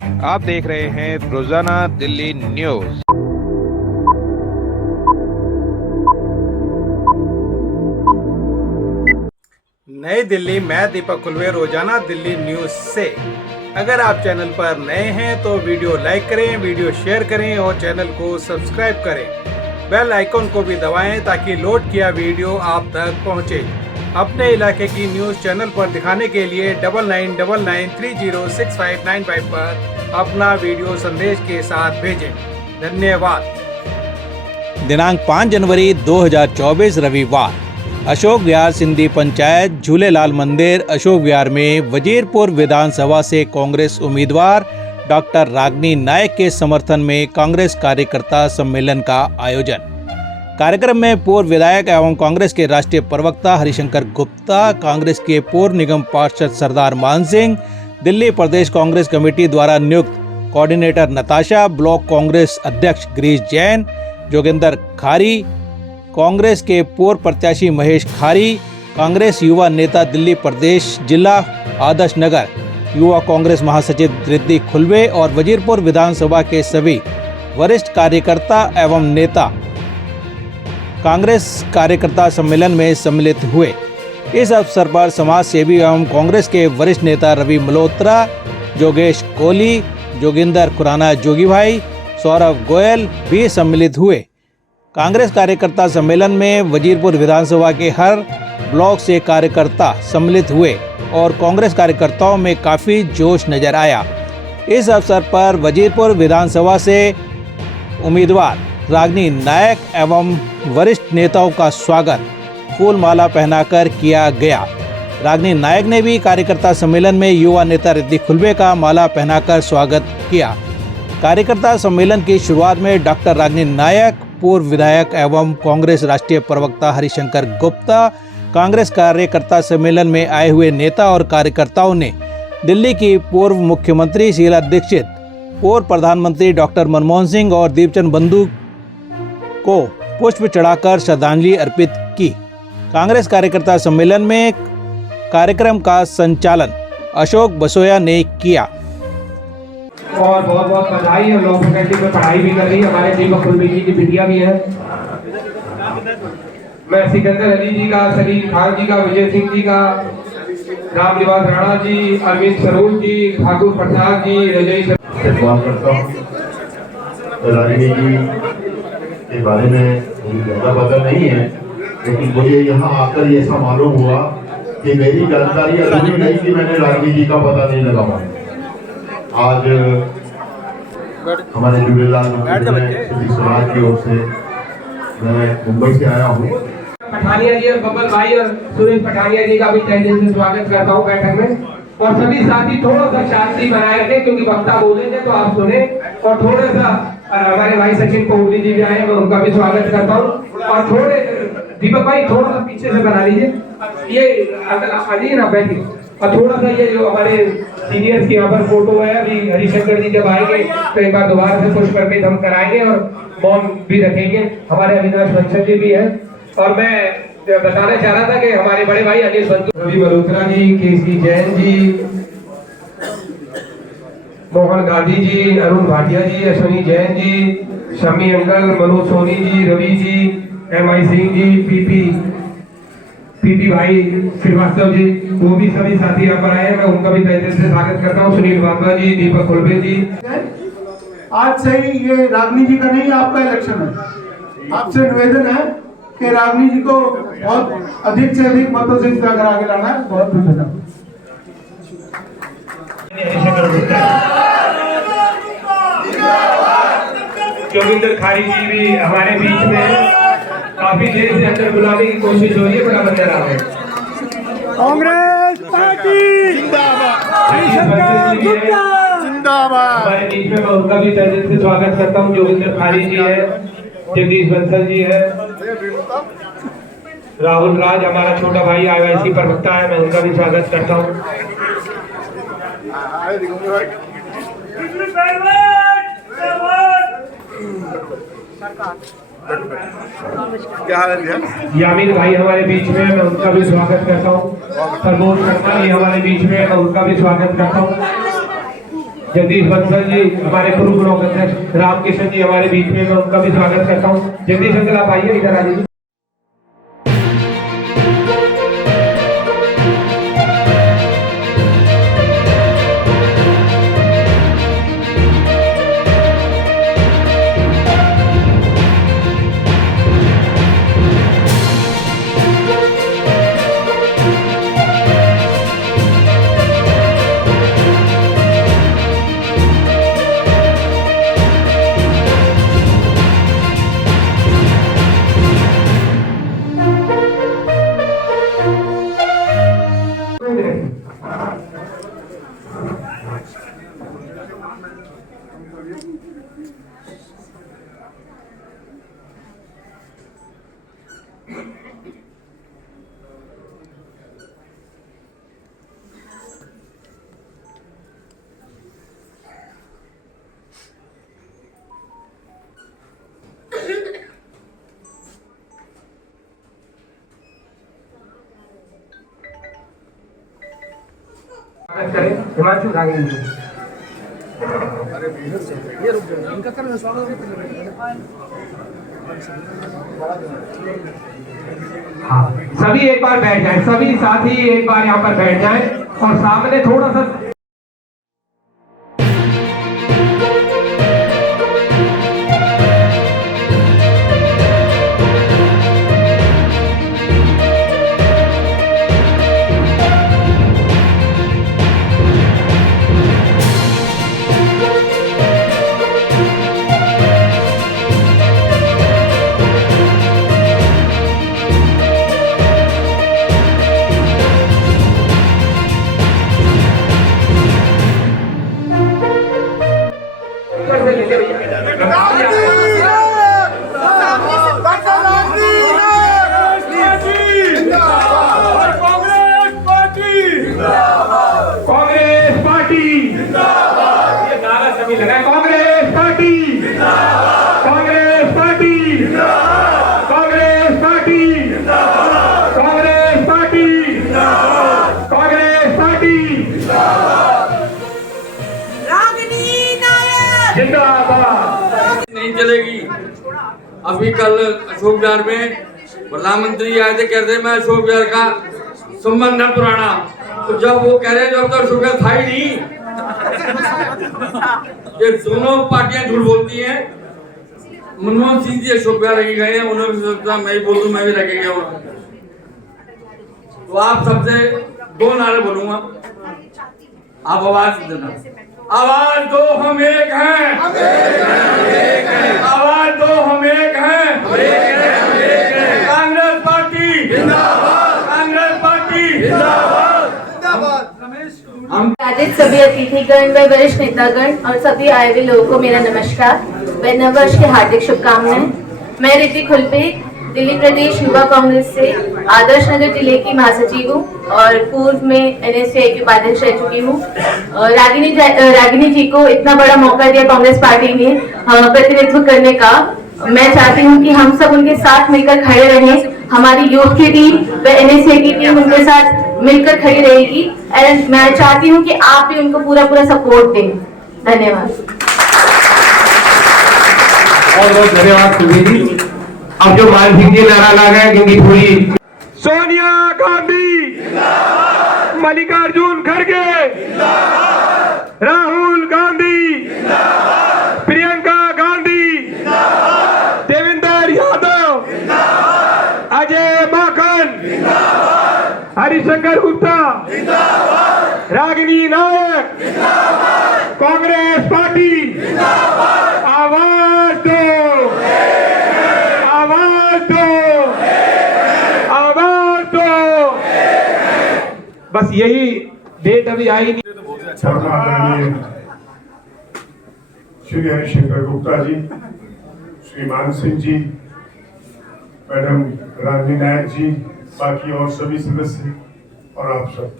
आप देख रहे हैं रोजाना दिल्ली न्यूज। नई दिल्ली, मैं दीपक खुलवे, रोजाना दिल्ली न्यूज से। अगर आप चैनल पर नए हैं तो वीडियो लाइक करें, वीडियो शेयर करें और चैनल को सब्सक्राइब करें। बेल आइकन को भी दबाएं ताकि लोड किया वीडियो आप तक पहुंचे। अपने इलाके की न्यूज चैनल पर दिखाने के लिए 9999306595 पर अपना वीडियो संदेश के साथ भेजें। धन्यवाद। दिनांक 5 जनवरी 2024 रविवार, अशोक विहार सिंधी पंचायत झूलेलाल मंदिर अशोक विहार में वजीरपुर विधानसभा से कांग्रेस उम्मीदवार डॉक्टर रागिनी नायक के समर्थन में कांग्रेस कार्यकर्ता सम्मेलन का आयोजन। कार्यक्रम में पूर्व विधायक एवं कांग्रेस के राष्ट्रीय प्रवक्ता हरिशंकर गुप्ता, कांग्रेस के पूर्व निगम पार्षद सरदार मान सिंह, दिल्ली प्रदेश कांग्रेस कमेटी द्वारा नियुक्त कोऑर्डिनेटर नताशा, ब्लॉक कांग्रेस अध्यक्ष गिरीश जैन, जोगिंदर खारी, कांग्रेस के पूर्व प्रत्याशी महेश खारी, कांग्रेस युवा नेता दिल्ली प्रदेश जिला आदर्श नगर युवा कांग्रेस महासचिव रिद्धि खुलवे और वजीरपुर विधानसभा के सभी वरिष्ठ कार्यकर्ता एवं नेता कांग्रेस कार्यकर्ता सम्मेलन में सम्मिलित हुए। इस अवसर पर समाज सेवी एवं कांग्रेस के वरिष्ठ नेता रवि मल्होत्रा, जोगेश कोहली, जोगिंदर खुराना जोगी भाई, सौरभ गोयल भी सम्मिलित हुए। कांग्रेस कार्यकर्ता सम्मेलन में वजीरपुर विधानसभा के हर ब्लॉक से कार्यकर्ता सम्मिलित हुए और कांग्रेस कार्यकर्ताओं में काफ़ी जोश नजर आया। इस अवसर पर वजीरपुर विधानसभा से उम्मीदवार रागिनी नायक एवं वरिष्ठ नेताओं का स्वागत फूल माला पहनाकर किया गया। रागिनी नायक ने भी कार्यकर्ता सम्मेलन में युवा नेता रिद्धि खुलवे का माला पहनाकर स्वागत किया। कार्यकर्ता सम्मेलन की शुरुआत में डॉक्टर रागिनी नायक, पूर्व विधायक एवं कांग्रेस राष्ट्रीय प्रवक्ता हरिशंकर गुप्ता, कांग्रेस कार्यकर्ता सम्मेलन में आए हुए नेता और कार्यकर्ताओं ने दिल्ली की पूर्व मुख्यमंत्री शीला दीक्षित, पूर्व प्रधानमंत्री डॉक्टर मनमोहन सिंह और दीपचंद बंधु को पुष्प चढ़ाकर श्रद्धांजलि अर्पित की। कांग्रेस कार्यकर्ता सम्मेलन में कार्यक्रम का संचालन अशोक बसोया ने किया। और बहुत बहुत बधाई है। लॉ फैकल्टी में पढ़ाई भी कर रही है, हमारे दीपक खुलवे जी की बिटिया भी है। मैं सिकंदर अली जी का, सलीम खान जी का, विजय सिंह जी का, रामनिवास राणा जी, अरविंद सरोज जी, ठाकुर प्रसाद जी, रजय करता हूँ। रागिनी जी के बारे में मुझे ज़्यादा पता नहीं है, लेकिन मुझे यहाँ आकर ये ऐसा मालूम हुआ कि मेरी जानकारी अधूरी नहीं कि मैंने रागिनी जी का पता नहीं लगा पाया। आज हमारे झूलेलाल समाज की ओर से मैं मुंबई से आया हूँ। पठानिया जी और बब्बल भाई और सुरेश पठानिया जी का भी तहे दिल से स्वागत करता हूँ बैठक में। और सभी साथी थोड़ा सा शांति बनाए रखें क्योंकि वक्ता बोलेंगे तो आप सुने। और थोड़ा सा हमारे भाई सचिन कोहली जी भी आए, मैं उनका भी स्वागत करता हूँ। और थोड़े दीपक भाई थोड़ा सा पीछे से बना लीजिए, ये अगर आ जाइए ना बैठिए। और थोड़ा सा ये जो हमारे सीनियर्स की यहाँ पर फोटो है, अभी हरिशंकर जी जब आएंगे तो एक बार दोबारा से पुष्प अर्पित हम कराएंगे और मौन भी रखेंगे। हमारे अविनाश बंसल जी भी है। और मैं बताना चाह रहा था कि हमारे बड़े भाई अनिल बंधु, रवि मल्होत्रा जी, केसी जैन जी, मोहन गांधी जी, अरुण भाटिया जी, Ashwini Jain ji, Shami uncle, Manoj Soni ji, Ravi ji, MI Singh ji, PP भाई श्रीवास्तव जी, वो भी सभी साथी यहाँ पर आए हैं। मैं उनका भी तहे दिल से स्वागत करता हूँ। सुनील बाबा जी, दीपक खुलवे जी। आज से ही ये रागिनी जी का नहीं, आपका इलेक्शन है। आपसे निवेदन है कि रागिनी जी को बहुत अधिक से अधिक मतों से इस आगे लाना है। बहुत धन्यवाद। जोगिंदर खारी जी भी हमारे बीच में, काफी देर से अंदर बुलाने की कोशिश हो रही है, बड़ा बंदर आ गए। कांग्रेस पार्टी जिंदाबाद, जिंदाबाद। हमारे बीच में मैं उनका भी तहे दिल से स्वागत करता हूँ। जोगिंदर खारी जी है, जगदीश बंसल जी है, राहुल राज हमारा छोटा भाई IYC प्रवक्ता है, मैं उनका भी स्वागत करता हूँ। क्या हाल है? यामिन भाई हमारे बीच में, मैं उनका भी स्वागत करता हूँ। प्रमोद शर्मा जी हमारे बीच में, मैं उनका भी स्वागत करता हूँ। जगदीश बंसल जी हमारे पूर्व ब्लॉक अध्यक्ष, रामकिशन जी हमारे बीच में, मैं उनका भी स्वागत करता हूँ। जगदीश अंकल आप आइए, इधर आ जाइए। स्वागत करें हिमांशु रागिनी जी। हाँ, सभी एक बार बैठ जाएं, सभी साथी एक बार यहाँ पर बैठ जाएं और सामने थोड़ा सा Congress party, Congress party, Congress party, Congress party, Congress party, Ragini Nayak जिंदाबाद। नहीं चलेगी। अभी कल अशोक विहार में प्रधानमंत्री आए थे, कहते मैं अशोक विहार का संबंध है पुराना, तो जब वो कह रहे जब तो अशोक विहार था ही नहीं। ये दोनों पार्टियां झूठ बोलती हैं। मनमोहन सिंह जी अशोक विहार रखे गए हैं, उन्होंने भी सोचा मैं ही बोल दूं, मैं भी रखे गया हूँ। तो आप सबसे दो नारे बोलूंगा, आप आवाज देना। आवाज दो हम एक हैं, आवाज दो हम एक हैं। कांग्रेस पार्टी जिंदाबाद, कांग्रेस पार्टी जिंदाबाद। आदित्य सभी अतिथिगण व वरिष्ठ नेतागण और सभी आए हुए लोगों को मेरा नमस्कार व नववर्ष की हार्दिक शुभकामनाएं। मैं ऋतिक हुलपे दिल्ली प्रदेश युवा कांग्रेस से आदर्श नगर जिले की महासचिव हूँ और पूर्व में NSCI की उपाध्यक्ष रह चुकी हूँ। रागिनी जी को इतना बड़ा मौका दिया कांग्रेस पार्टी ने प्रतिनिधित्व करने का। मैं चाहती हूँ कि हम सब उनके साथ मिलकर खड़े रहें। हमारी यूथ की टीम व NSCI की टीम उनके साथ मिलकर खड़ी रहेगी एंड मैं चाहती हूँ कि आप भी उनको पूरा सपोर्ट दें। धन्यवाद। बहुत बहुत धन्यवाद सुधीर जी। अब जो मान सिंह जी नारा लगा है क्योंकि पूरी सोनिया गांधी, मल्लिकार्जुन खड़गे, राहुल गांधी, प्रियंका गांधी, देवेंद्र यादव, अजय माकन, हरिशंकर गुप्ता, रागिनी नायक, कांग्रेस पार्टी, आवाज दो, आवाज दो, आवाज दो। बस यही डेट अभी आई नहीं। श्री हरिशंकर गुप्ता जी, श्रीमान सिंह जी, मैडम रागिनी नायक जी, बाकी और सभी सदस्य और आप सब,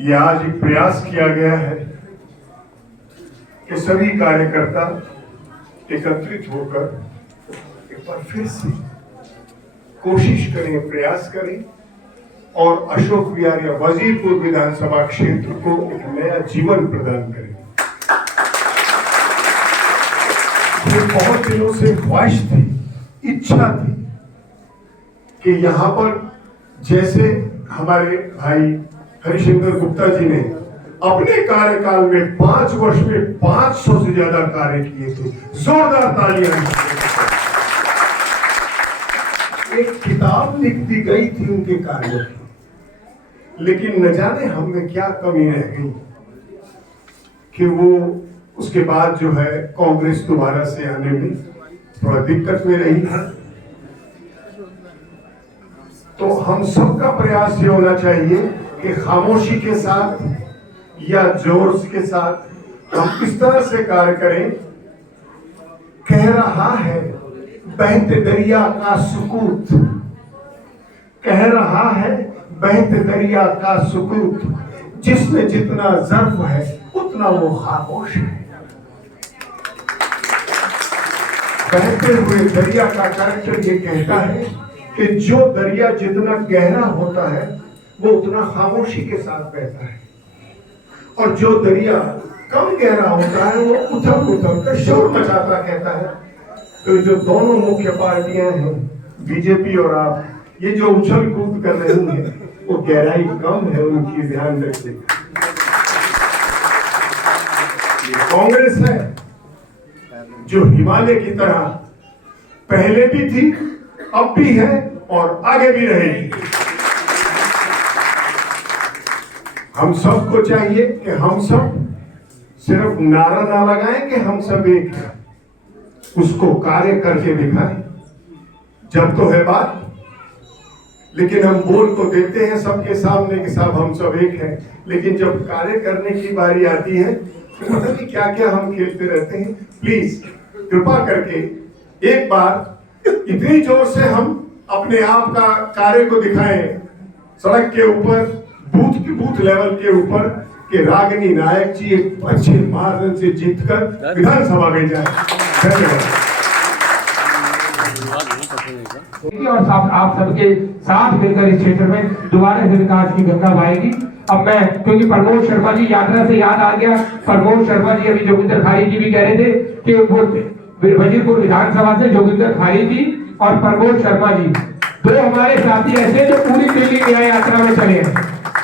ये आज एक प्रयास किया गया है कि सभी कार्यकर्ता एकत्रित होकर एक बार फिर से कोशिश करें, प्रयास करें और अशोक विहार या वजीरपुर विधानसभा क्षेत्र को एक नया जीवन प्रदान करें। ये बहुत दिनों से ख्वाहिश थी, इच्छा थी कि यहाँ पर जैसे हमारे भाई हरिशंकर गुप्ता जी ने अपने कार्यकाल में 5 वर्ष में 500 से ज्यादा कार्य किए थे, जोरदार तालियां। एक किताब लिख दी गई थी उनके कार्यों की, लेकिन न जाने हम में क्या कमी रह गई कि वो उसके बाद जो है कांग्रेस दोबारा से आने में थोड़ा दिक्कत में रही। तो हम सबका प्रयास ये होना चाहिए कि खामोशी के साथ या जोर के साथ हम इस तरह से कार्य करें। कह रहा है बहते दरिया का सुकूत, कह रहा है बहते दरिया का सुकूत, जिसमें जितना ज़र्फ है उतना वो खामोश है। बहते हुए दरिया का कैरेक्टर ये कहता है कि जो दरिया जितना गहरा होता है वो उतना खामोशी के साथ बहता है, और जो दरिया कम गहरा होता है वो उथल उथल कर शोर मचाता कहता है। तो जो दोनों मुख्य पार्टियां हैं, बीजेपी और आप, ये जो उछल कूद कर रही हैं वो गहराई कम है उनकी, ध्यान रखिए। कांग्रेस है जो हिमालय की तरह पहले भी थी, अब भी है और आगे भी रहेगी। हम सबको चाहिए कि हम सब सिर्फ नारा ना लगाएं कि हम सब एक हैं, उसको कार्य करके दिखाएं। जब तो है बात, लेकिन हम बोल तो देते हैं सबके सामने कि सब हम सब एक हैं, लेकिन जब कार्य करने की बारी आती है तो पता नहीं क्या क्या हम खेलते रहते हैं। प्लीज कृपा करके एक बार इतनी जोर से हम अपने आप का कार्य को दिखाएं सड़क के ऊपर, बूथ लेवल के ऊपर, कि रागिनी नायक जी एक अच्छे मार्जिन से जीतकर विधानसभा में जाए। धन्यवाद। और आप सबके साथ मिलकर इस क्षेत्र में दोबारा से विकास की गंगा बहेगी। अब मैं, क्योंकि प्रमोद शर्मा जी यात्रा से याद आ गया, प्रमोद शर्मा जी अभी जोगिंदर खारी जी भी कह रहे थे कि वो वजीरपुर विधानसभा से जोगिंदर खारी जी और प्रमोद शर्मा जी दो हमारे साथी ऐसे जो पूरी दिल्ली न्याय यात्रा में चले हैं।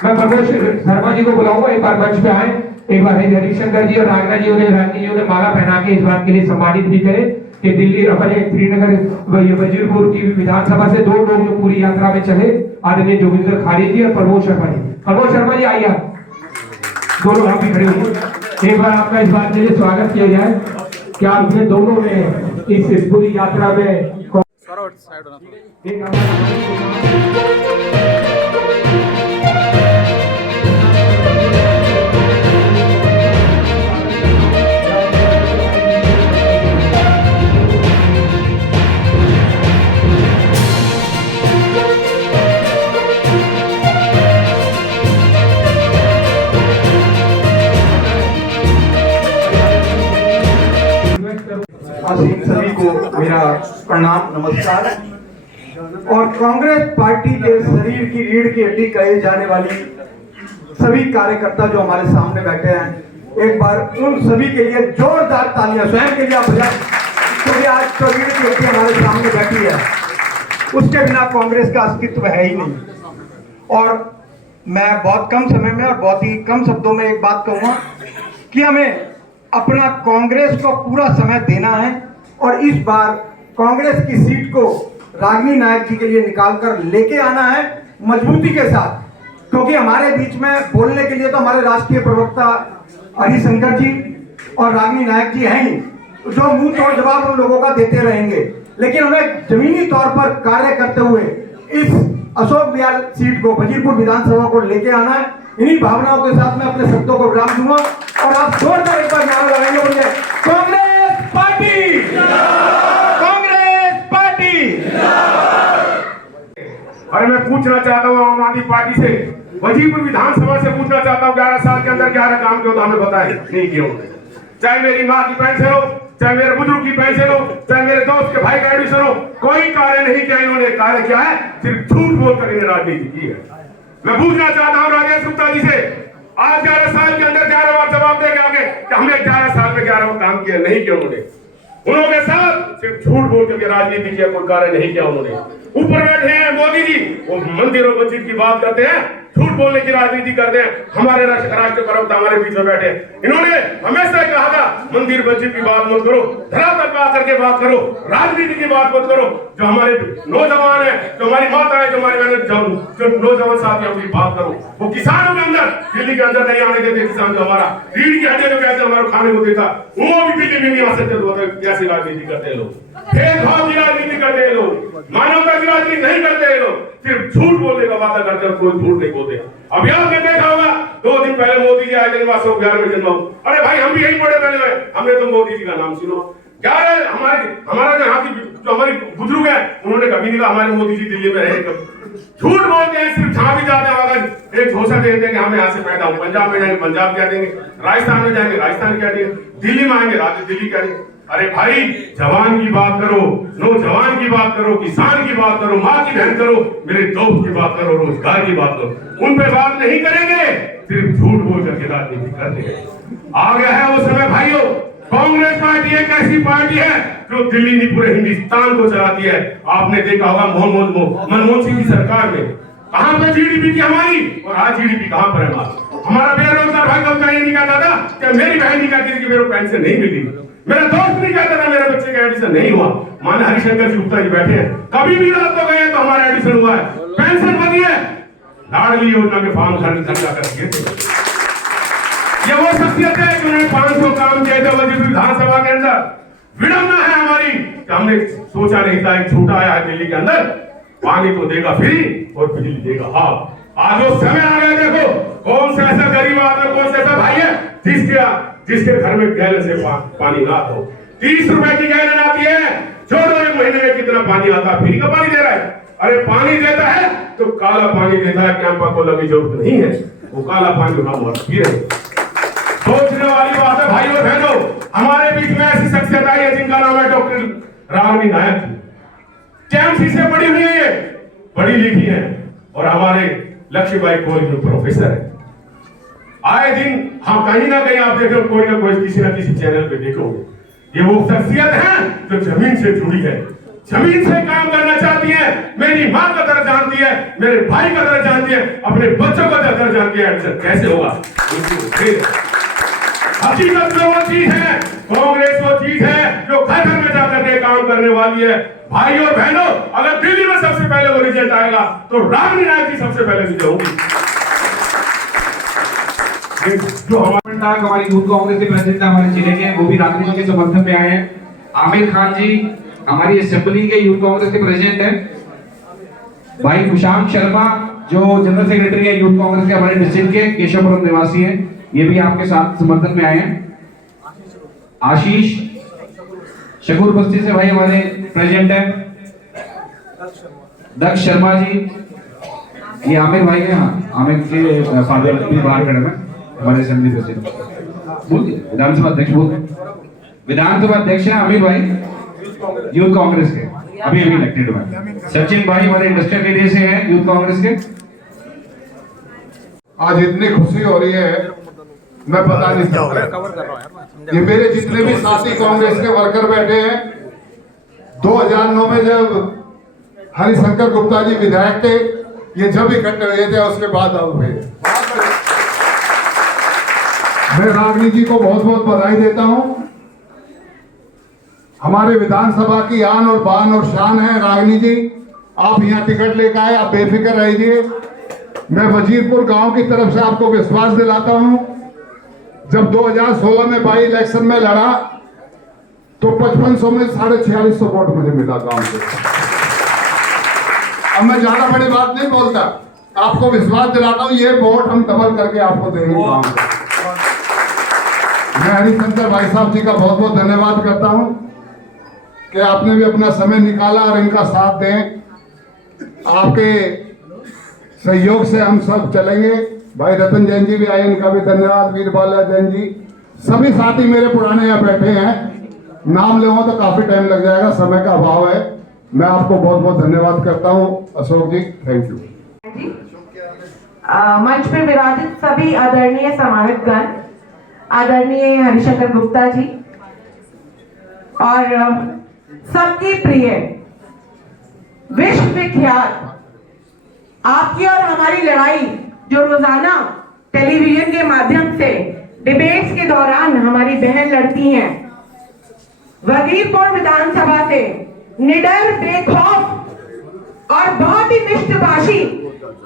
मैं प्रमोद शर्मा जी को बुलाऊंगा, एक बार मंच पे आए, एक बार हरिशंकर जी और रागना जी ने माला पहना के इस बात के लिए सम्मानित भी करे कि दिल्ली अपने श्रीनगर वजीरपुर की विधानसभा से 2 लोग जो पूरी यात्रा में चले, आदरणीय जोगिंदर खारी जी और प्रमोद शर्मा जी। प्रमोद शर्मा जी आइए, दोनों आप भी खड़े होंगे। एक बार आपका इस बात के लिए स्वागत किया जाए कि आपने दोनों ने इस पूरी यात्रा में सभी को मेरा प्रणाम, नमस्कार। और कांग्रेस पार्टी के शरीर की रीढ़ की हड्डी कहे जाने वाली सभी कार्यकर्ता जो हमारे सामने बैठे हैं, एक बार उन सभी के लिए जोरदार तालियां स्वयं के लिए आप बजाएं, क्योंकि आज तो रीढ़ की हड्डी हमारे सामने बैठी है, उसके बिना कांग्रेस का अस्तित्व है ही नहीं। और मैं बहुत कम समय में और बहुत ही कम शब्दों में एक बात कहूंगा कि हमें अपना कांग्रेस को पूरा समय देना है और इस बार कांग्रेस की सीट को रागिनी नायक जी के लिए निकालकर लेके आना है मजबूती के साथ, क्योंकि हमारे बीच में बोलने के लिए तो हमारे राष्ट्रीय प्रवक्ता हरिशंकर जी और रागिनी नायक जी हैं ही, जो मुंह तोड़ जवाब उन लोगों का देते रहेंगे, लेकिन हमें जमीनी तौर पर कार्य करते हुए इस अशोक विहार सीट को, वजीरपुर विधानसभा को लेके आना है। इन्हीं भावनाओं के साथ मैं अपने शब्दों को विराम दूंगा और आप जोरदार एक बार नारा लगाएंगे, बोलिए कांग्रेस पार्टी, कांग्रेस पार्टी। और मैं पूछना चाहता हूँ आम आदमी पार्टी से, वजीरपुर विधानसभा से पूछना चाहता हूँ, 11 साल के अंदर 11 काम किया तो हमें बताएं, नहीं किया। चाहे मेरी माँ की पेंशन हो, चाहे मेरे बुजुर्ग की पेंशन हो, चाहे मेरे दोस्त के भाई का एडमिशन हो, कोई कार्य नहीं किया इन्होंने। कार्य क्या है? सिर्फ झूठ बोलकर इन्हें राजनीति की है। मैं पूछना चाहता हूँ राजेश गुप्ता जी से, आज 11 साल के अंदर 11 बार जवाब दे के आगे कि हमने 11 साल में 11 बार काम किया नहीं किया उन्होंने के साथ सिर्फ झूठ बोल के राजनीति किया, कोई कार्य नहीं किया उन्होंने। ऊपर बैठे हैं मोदी जी, वो मंदिर और मस्जिद की बात करते हैं, झूठ बोलने की राजनीति करते हैं। हमारे राष्ट्र प्रवक्ता हमारे बीच में बैठे, इन्होंने हमेशा कहा था मंदिर मस्जिद की बात मत करो, धरातल पे आकर के बात करो, राजनीति की बात मत करो। जो हमारे नौजवान है, जो हमारी माता है, जो हमारी बहन, जो नौजवान साथी उनकी बात करो। वो किसानों के अंदर, दिल्ली के अंदर नहीं आने देते किसान, जो हमारा रीढ़ की हड्डी जो कहते हैं हमारे खाने को देता, वो भी दिल्ली में नहीं आ सकते। तो कैसी राजनीति करते हैं लोग, भेदभाव की राजनीति करते हैं लोग, मानवता की राजनीति नहीं करते हैं लोग, सिर्फ झूठ बोलने का वादा करते हैं, कोई झूठ नहीं बोलते। अभी आपने देखा होगा 2 दिन पहले मोदी जी आए थे अशोक विहार में जन्म। अरे भाई हम भी यही बड़े पहले हुए, हमने तो मोदी जी का नाम सुनो। क्या है हमारा जो यहाँ की जो हमारी बुजुर्ग है, उन्होंने कभी नहीं कहा हमारे मोदी जी दिल्ली में रहे। झूठ बोलते हैं, सिर्फ जहां भी जाते हैं एक घोषणा दे देंगे हमें यहाँ से पैदा हूँ, पंजाब में जाएंगे पंजाब क्या देंगे, राजस्थान में जाएंगे राजस्थान क्या देंगे, दिल्ली में आएंगे दिल्ली क्या देंगे। अरे भाई जवान की बात करो, नौजवान की बात करो, किसान की बात करो, माँ की बहन करो, मेरे दोस्त की बात करो, रोजगार की बात करो, उन पे बात नहीं करेंगे, सिर्फ झूठ बोल करके राजनीति करते हैं। आ गया है वो समय भाइयों, कांग्रेस पार्टी एक ऐसी पार्टी है जो दिल्ली नहीं पूरे हिंदुस्तान को चलाती है। आपने देखा होगा मनमोहन सिंह की सरकार में कहां पे जीडीपी थी हमारी, और आज जीडीपी कहां पर है हमारा। बेरोजगार भाई कब ये नहीं कहता था कि मेरी बहन नहीं कहती थी कि मेरे पेंशन नहीं मिली, मेरा दोस्त नहीं कहता था मेरे बच्चे का एडमिशन नहीं हुआ। माने हरिशंकर जी गुप्ता जी बैठे हैं, कभी भी रात को गए तो हमारा एडमिशन हुआ है, पेंशन बनी है, लाडली योजना के फॉर्म खर्चा करके। ये वो शख्सियत है जिन्होंने 500 काम किए थे विधानसभा के अंदर। विडम्बना है हमारी कि हमने सोचा नहीं था एक झूठा आया है दिल्ली के अंदर, पानी तो देगा फ्री और बिजली देगा हाफ। आज वो समय आ गया, देखो कौन सा ऐसा गरीब आदमी, कौन सा ऐसा भाई है जिसके घर में गैलन से पानी ना हो। 30 रुपए की गैलन आती है, जोड़ो एक महीने में कितना पानी आता है, फ्री का पानी दे रहा है। अरे पानी देता है तो काला पानी देता है, कैंपा को लगी जरूरत नहीं है, वो काला पानी हम पी रहे। सोचने वाली बात है भाइयों बहनों, हमारे बीच में ऐसी शख्सियत आई है जिनका नाम है डॉक्टर रागिनी नायक। केएमसी से पढ़ी हुई है, पढ़ी लिखी है, और हमारे लक्ष्मीबाई कॉलेज में प्रोफेसर है। आए दिन हम कहीं ना कहीं आप देखो कोई ना कोई किसी ना किसी चैनल पे देखोगे। ये वो शख्सियत है जो जमीन से जुड़ी है, जमीन से काम करना चाहती है, मेरी माँ का दर्द जानती है, मेरे भाई का दर्द जानती है, अपने बच्चों का दर्द जानती है। कैसे होगा? हकीकत में वो चीज है, कांग्रेस वो चीज है जो घर घर में जाकर के काम करने वाली है। भाई और बहनों, अगर दिल्ली में सबसे पहले वो रिजल्ट आएगा तो रागिनी नायक जी सबसे पहले विजय होगी। जो हमारी यूथ कांग्रेस के प्रेसिडेंट हमारे जिले के, वो भी रागिनी जी के समर्थन में आए हैं। आमिर खान जी हमारी असेंबली के यूथ कांग्रेस के प्रेसिडेंट है। भाई कुशांत शर्मा जो जनरल सेक्रेटरी है यूथ कांग्रेस के हमारे डिस्ट्रिक्ट के, केशवपुरम निवासी हैं, ये भी आपके साथ समर्थन में आए हैं। आशीष शकूर बस्ती से भाई हमारे प्रेसिडेंट है। दक्ष शर्मा जी, ये आमिर भाई है, आमिर के फादर भी बाहर खड़े हैं, हमारे असेंबली प्रेसिडेंट बोलिए, विधानसभा अध्यक्ष बोल, विधानसभा अध्यक्ष है आमिर भाई यूथ कांग्रेस के, अभी इलेक्टेड हुए। सचिन भाई हमारे इंडस्ट्रियल एरिया से हैं यूथ कांग्रेस के। आज इतनी खुशी हो रही है मैं बता नहीं सकता। ये मेरे जितने भी साथी कांग्रेस के वर्कर बैठे हैं, 2009 में जब हरिशंकर गुप्ता जी विधायक थे, ये जब इकट्ठे हुए थे, उसके बाद अब हुए। मैं रागिनी जी को बहुत बहुत बधाई देता हूं। हमारे विधानसभा की आन और बान और शान है रागिनी जी। आप यहाँ टिकट लेकर आए, आप बेफिक्र रहिए। मैं वजीरपुर गांव की तरफ से आपको विश्वास दिलाता हूं, जब 2016 में बाई इलेक्शन में लड़ा तो 5500 में 4650 वोट मुझे मिला गांव से। अब मैं ज्यादा बड़ी बात नहीं बोलता, आपको विश्वास दिलाता हूं, ये वोट हम डबल करके आपको देंगे गांव से। मैं हरिशंकर भाई साहब जी का बहुत बहुत धन्यवाद करता हूं कि आपने भी अपना समय निकाला और इनका साथ दें। आपके सहयोग से हम सब चलेंगे। भाई रतन जैन जी भी आए, इनका भी धन्यवाद। वीरबाला जैन जी, सभी साथी मेरे पुराने यहाँ बैठे हैं, नाम ले तो काफी टाइम लग जाएगा, समय का अभाव है। मैं आपको बहुत बहुत धन्यवाद करता हूँ अशोक जी, थैंक यू। मंच पे विराजित सभी आदरणीय सम्मानितगण, आदरणीय हरिशंकर गुप्ता जी और सबकी प्रिय विश्वविख्यात आपकी और हमारी लड़ाई जो रोजाना टेलीविजन के माध्यम से डिबेट्स के दौरान हमारी बहन लड़ती हैं, वजीरपुर विधानसभा से निडर, बेखौफ और बहुत ही निष्ठभाषी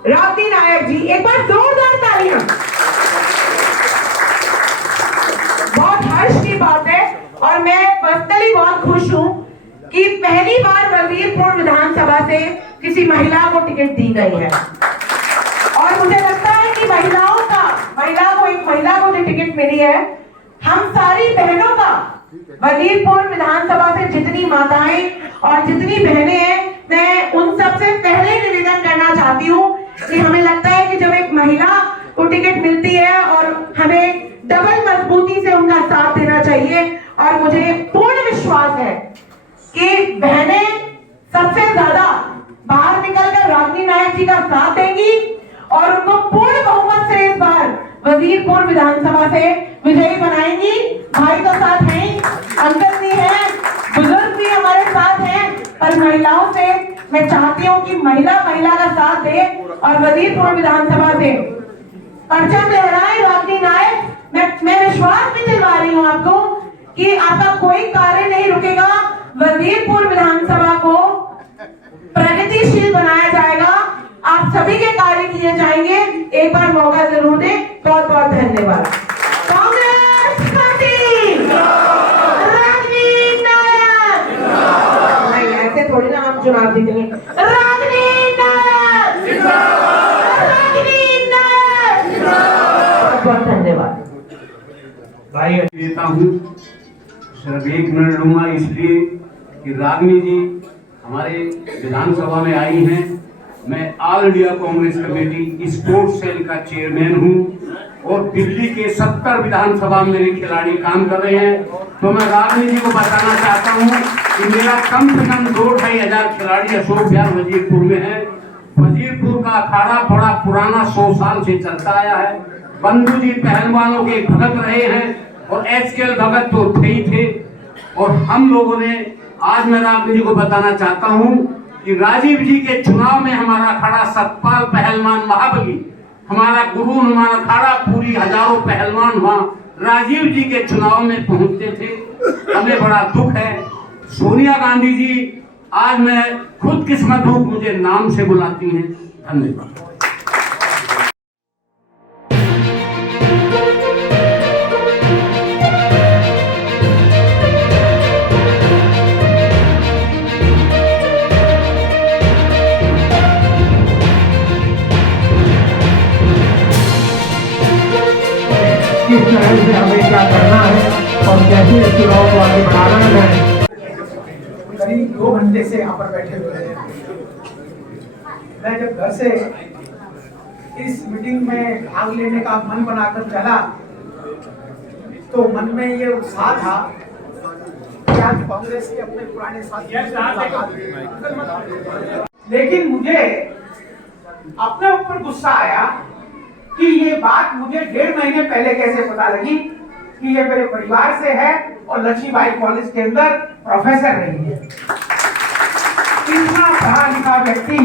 रागिनी नायक जी, एक बार जोरदार तालियां। बहुत हर्ष की बात है और मैं पर्सनली बहुत खुश हूं कि पहली बार वजीरपुर विधानसभा से किसी महिला को टिकट दी गई है और मुझे लगता है कि महिला को जो टिकट मिली है, हम सारी बहनों का वजीरपुर विधानसभा से जितनी माताएं और जितनी बहनें हैं, मैं उन सबसे पहले निवेदन करना चाहती हूँ कि हमें लगता है कि जब एक महिला को टिकट मिलती है और हमें डबल मजबूती से उनका साथ देना चाहिए और मुझे पूर्ण विश्वास है कि बहनें सबसे ज्यादा बाहर निकलकर रागिनी नायक जी का साथ देंगी और उनको पूर्ण बहुमत से इस बार वजीरपुर विधानसभा से विजयी बनाएंगी। भाई तो साथ हैं, अंकल जी हैं, बुजुर्ग भी हमारे साथ हैं, पर महिलाओं से मैं चाहती हूँ कि महिला का साथ दे और वजीरपुर विधानसभा से परचम लहराए रागिनी नायक। मैं विश्वास भी दिलवा रही हूँ आपको कि आपका कोई कार्य नहीं रुकेगा, वजीरपुर विधानसभा को प्रगतिशील बनाया जाएगा, आप सभी के कार्य किए जाएंगे। एक बार मौका जरूर दें। बहुत बहुत धन्यवाद। कांग्रेस पार्टी, रागिनी नायक। नहीं, ऐसे थोड़ी ना हम चुनाव जीतेंगे। रागिनी नायक, रागिनी नायक। बहुत बहुत धन्यवाद। भाई देता हूँ, सिर्फ 1 मिनट लूंगा इसलिए कि रागिनी जी हमारे विधानसभा में आई हैं। मैं all India Congress committee sports cell का चेयरमैन हूं और दिल्ली के 70 विधानसभा में मेरे खिलाड़ी काम कर रहे हैं। तो मैं रागिनी जी को बताना चाहता हूं कि मेरा कम से कम 2-2.5 हजार खिलाड़ी अशोक विहार वजीरपुर में है। वजीरपुर का अखाड़ा बड़ा पुराना 100 साल से चलता आया है। बंधु जी पहलवानों के भगत रहे हैं और एचकेएल भगत तो थे ही थे। और हम लोगों ने, आज मैं रागिनी जी को बताना चाहता हूं कि राजीव जी के चुनाव में हमारा अखाड़ा सतपाल पहलवान महाबली, हमारा गुरु, हमारा अखाड़ा पूरी हजारों पहलवान वहां राजीव जी के चुनाव में पहुंचते थे। हमें बड़ा दुख है। सोनिया गांधी जी, आज मैं खुद किस्मत हूं, मुझे नाम से बुलाती हैं। धन्यवाद। किस तरह से हमें क्या करना है और कैसे चुनाव को आगे बढ़ाना है। करीब 2 घंटे से यहाँ पर बैठे हुए हैं। मैं जब घर से इस मीटिंग में भाग लेने का मन बनाकर चला तो मन में ये उत्साह था कि आज कांग्रेस के अपने पुराने साथी, लेकिन मुझे अपने ऊपर गुस्सा आया कि ये बात मुझे 1.5 महीने पहले कैसे पता लगी कि ये मेरे परिवार से है और लक्ष्मीबाई कॉलेज के अंदर प्रोफेसर रही है। इतना पढ़ा लिखा व्यक्ति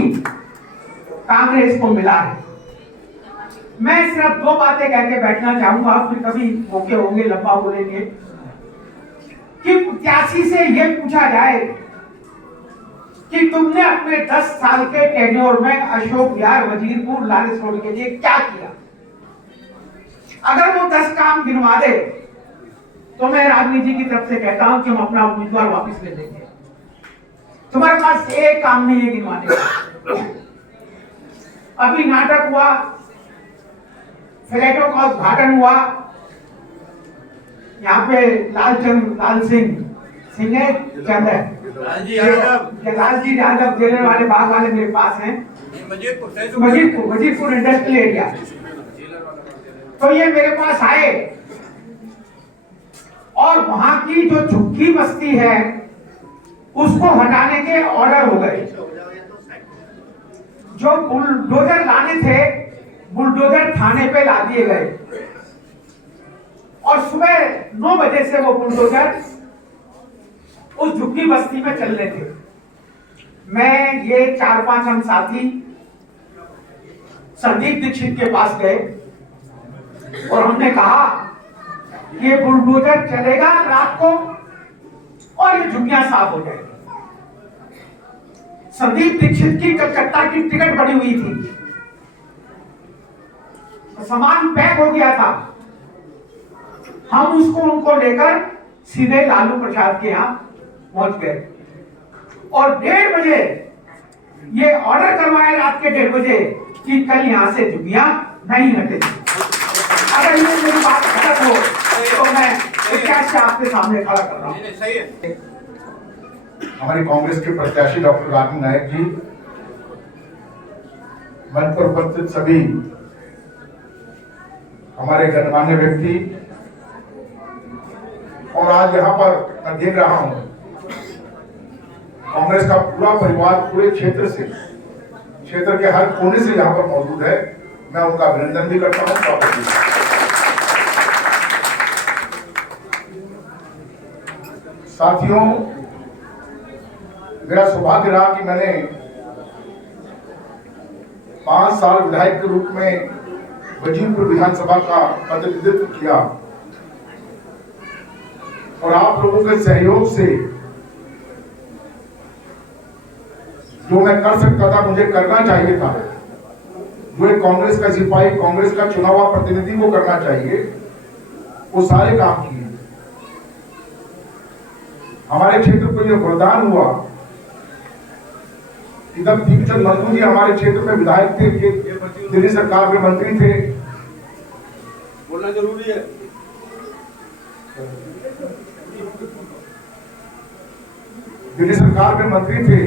कांग्रेस को मिला है। मैं सिर्फ 2 बातें कह के बैठना चाहूंगा, फिर कभी मौके होंगे लंबा बोलेंगे। कि प्रत्याशी से ये पूछा जाए कि तुमने अपने 10 साल के टेन्योर में अशोक विहार, वजीरपुर, लारेस रोड के लिए क्या किया, अगर वो 10 काम गिनवा दे तो मैं रागिनी जी की तरफ से कहता हूं कि हम अपना उम्मीदवार वापस ले लेंगे। तुम्हारे पास एक काम नहीं है गिनवाने का। अभी नाटक हुआ, फ्लैटों का उद्घाटन हुआ, यहाँ पे लाल सिंह यादव जेलर वाले बाग वाले मेरे पास हैं। Wazirpur industrial area. तो ये मेरे पास आए और वहां की जो झुग्गी बस्ती है उसको हटाने के ऑर्डर हो गए। जो बुलडोजर लाने थे बुलडोजर थाने पे ला दिए गए और सुबह 9 बजे से वो बुलडोजर उस झुग्गी बस्ती में चल रहे थे। मैं ये 4-5 हम साथी संदीप दीक्षित के पास गए और हमने कहा कि ये बुलडोजर चलेगा रात को और ये झुग्गियां साफ हो जाएगी। संदीप दीक्षित की कलकत्ता की टिकट पड़ी हुई थी, सामान पैक हो गया था। हम उसको उनको लेकर सीधे लालू प्रसाद के यहां पहुंच गए और 1:30 बजे ये ऑर्डर करवाए, रात के 1:30 बजे, कि कल यहां से झुग्गियां नहीं हटेगी। अगर ये मेरी बात गलत हो तो मैं कैसे आपके सामने खड़ा कर रहा हूं। हमारी कांग्रेस के प्रत्याशी डॉक्टर रानी नायक जी, मंच पर उपस्थित सभी हमारे गणमान्य व्यक्ति, और आज यहाँ पर मैं देख रहा हूं कांग्रेस का पूरा परिवार पूरे क्षेत्र के हर कोने से यहाँ पर मौजूद है। मैं उनका अभिनंदन भी करता हूँ, स्वागत भी। साथियों, मेरा सौभाग्य रहा कि मैंने 5 साल विधायक के रूप में वजीरपुर विधानसभा का प्रतिनिधित्व किया और आप लोगों के सहयोग से जो मैं कर सकता था, मुझे करना चाहिए था, जो एक कांग्रेस का सिपाही, कांग्रेस का चुना हुआ प्रतिनिधि को करना चाहिए, वो सारे काम किए। हमारे क्षेत्र को यह वरदान हुआ कि जब दीपचंद मधु जी हमारे क्षेत्र में विधायक थे, दिल्ली सरकार में मंत्री थे, बोलना जरूरी है। दिल्ली सरकार में मंत्री थे,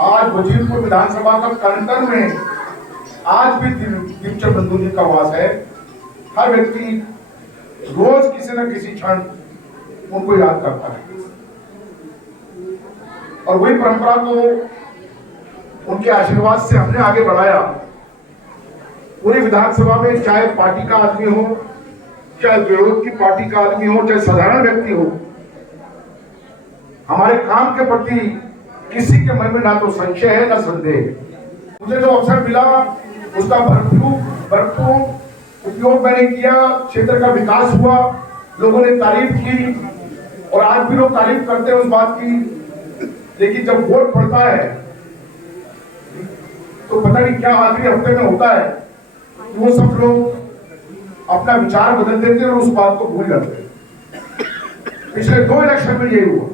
आज वजीरपुर विधानसभा का कंटन में आज भी दीपचंद मधु जी का वास है। हर व्यक्ति रोज किसी न किसी क्षण उनको याद करता है और वही परंपरा को उनके आशीर्वाद से हमने आगे बढ़ाया। पूरी विधानसभा में चाहे पार्टी का आदमी हो, चाहे विरोध की पार्टी का आदमी हो, चाहे साधारण व्यक्ति हो, हमारे काम के प्रति किसी के मन में ना तो संशय है ना संदेह। मुझे जो अवसर मिला उसका भरपूर उपयोग मैंने किया। क्षेत्र का विकास हुआ, लोगों ने तारीफ की और आज भी लोग तारीफ करते हैं उस बात की। लेकिन जब वोट पड़ता है तो पता नहीं क्या आखिरी हफ्ते में होता है, वो सब लोग अपना विचार बदल देते हैं और उस बात को भूल जाते हैं। पिछले 2 इलेक्शन में ये हुआ,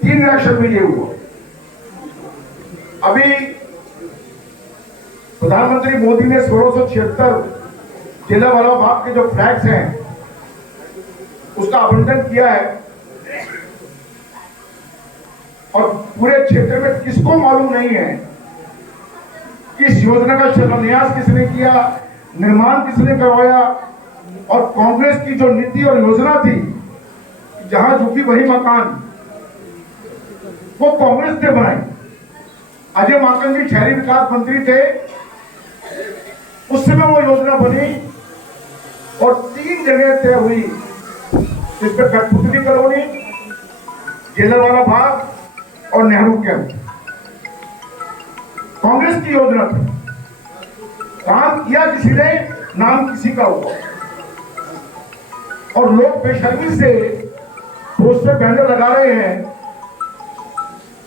3 इलेक्शन में ये हुआ। अभी प्रधानमंत्री मोदी ने 1676 जलियांवाला बाग के जो फ्लैग्स हैं उसका आवंटन किया है और पूरे क्षेत्र में किसको मालूम नहीं है कि इस योजना का शिलान्यास किसने किया, निर्माण किसने करवाया। और कांग्रेस की जो नीति और योजना थी, जहां झुकी वही मकान, वो कांग्रेस ने बनाई। अजय माकन जी शहरी विकास मंत्री थे, उस समय वो योजना बनी और 3 जगह तय हुई, जिसमें कठपुतली कॉलोनी, जलियांवाला बाग और नेहरू कैंप। कांग्रेस की योजना थी, काम किया किसी ने, नाम किसी का हुआ और लोग बेशर्मी से पोस्टर बैनर लगा रहे हैं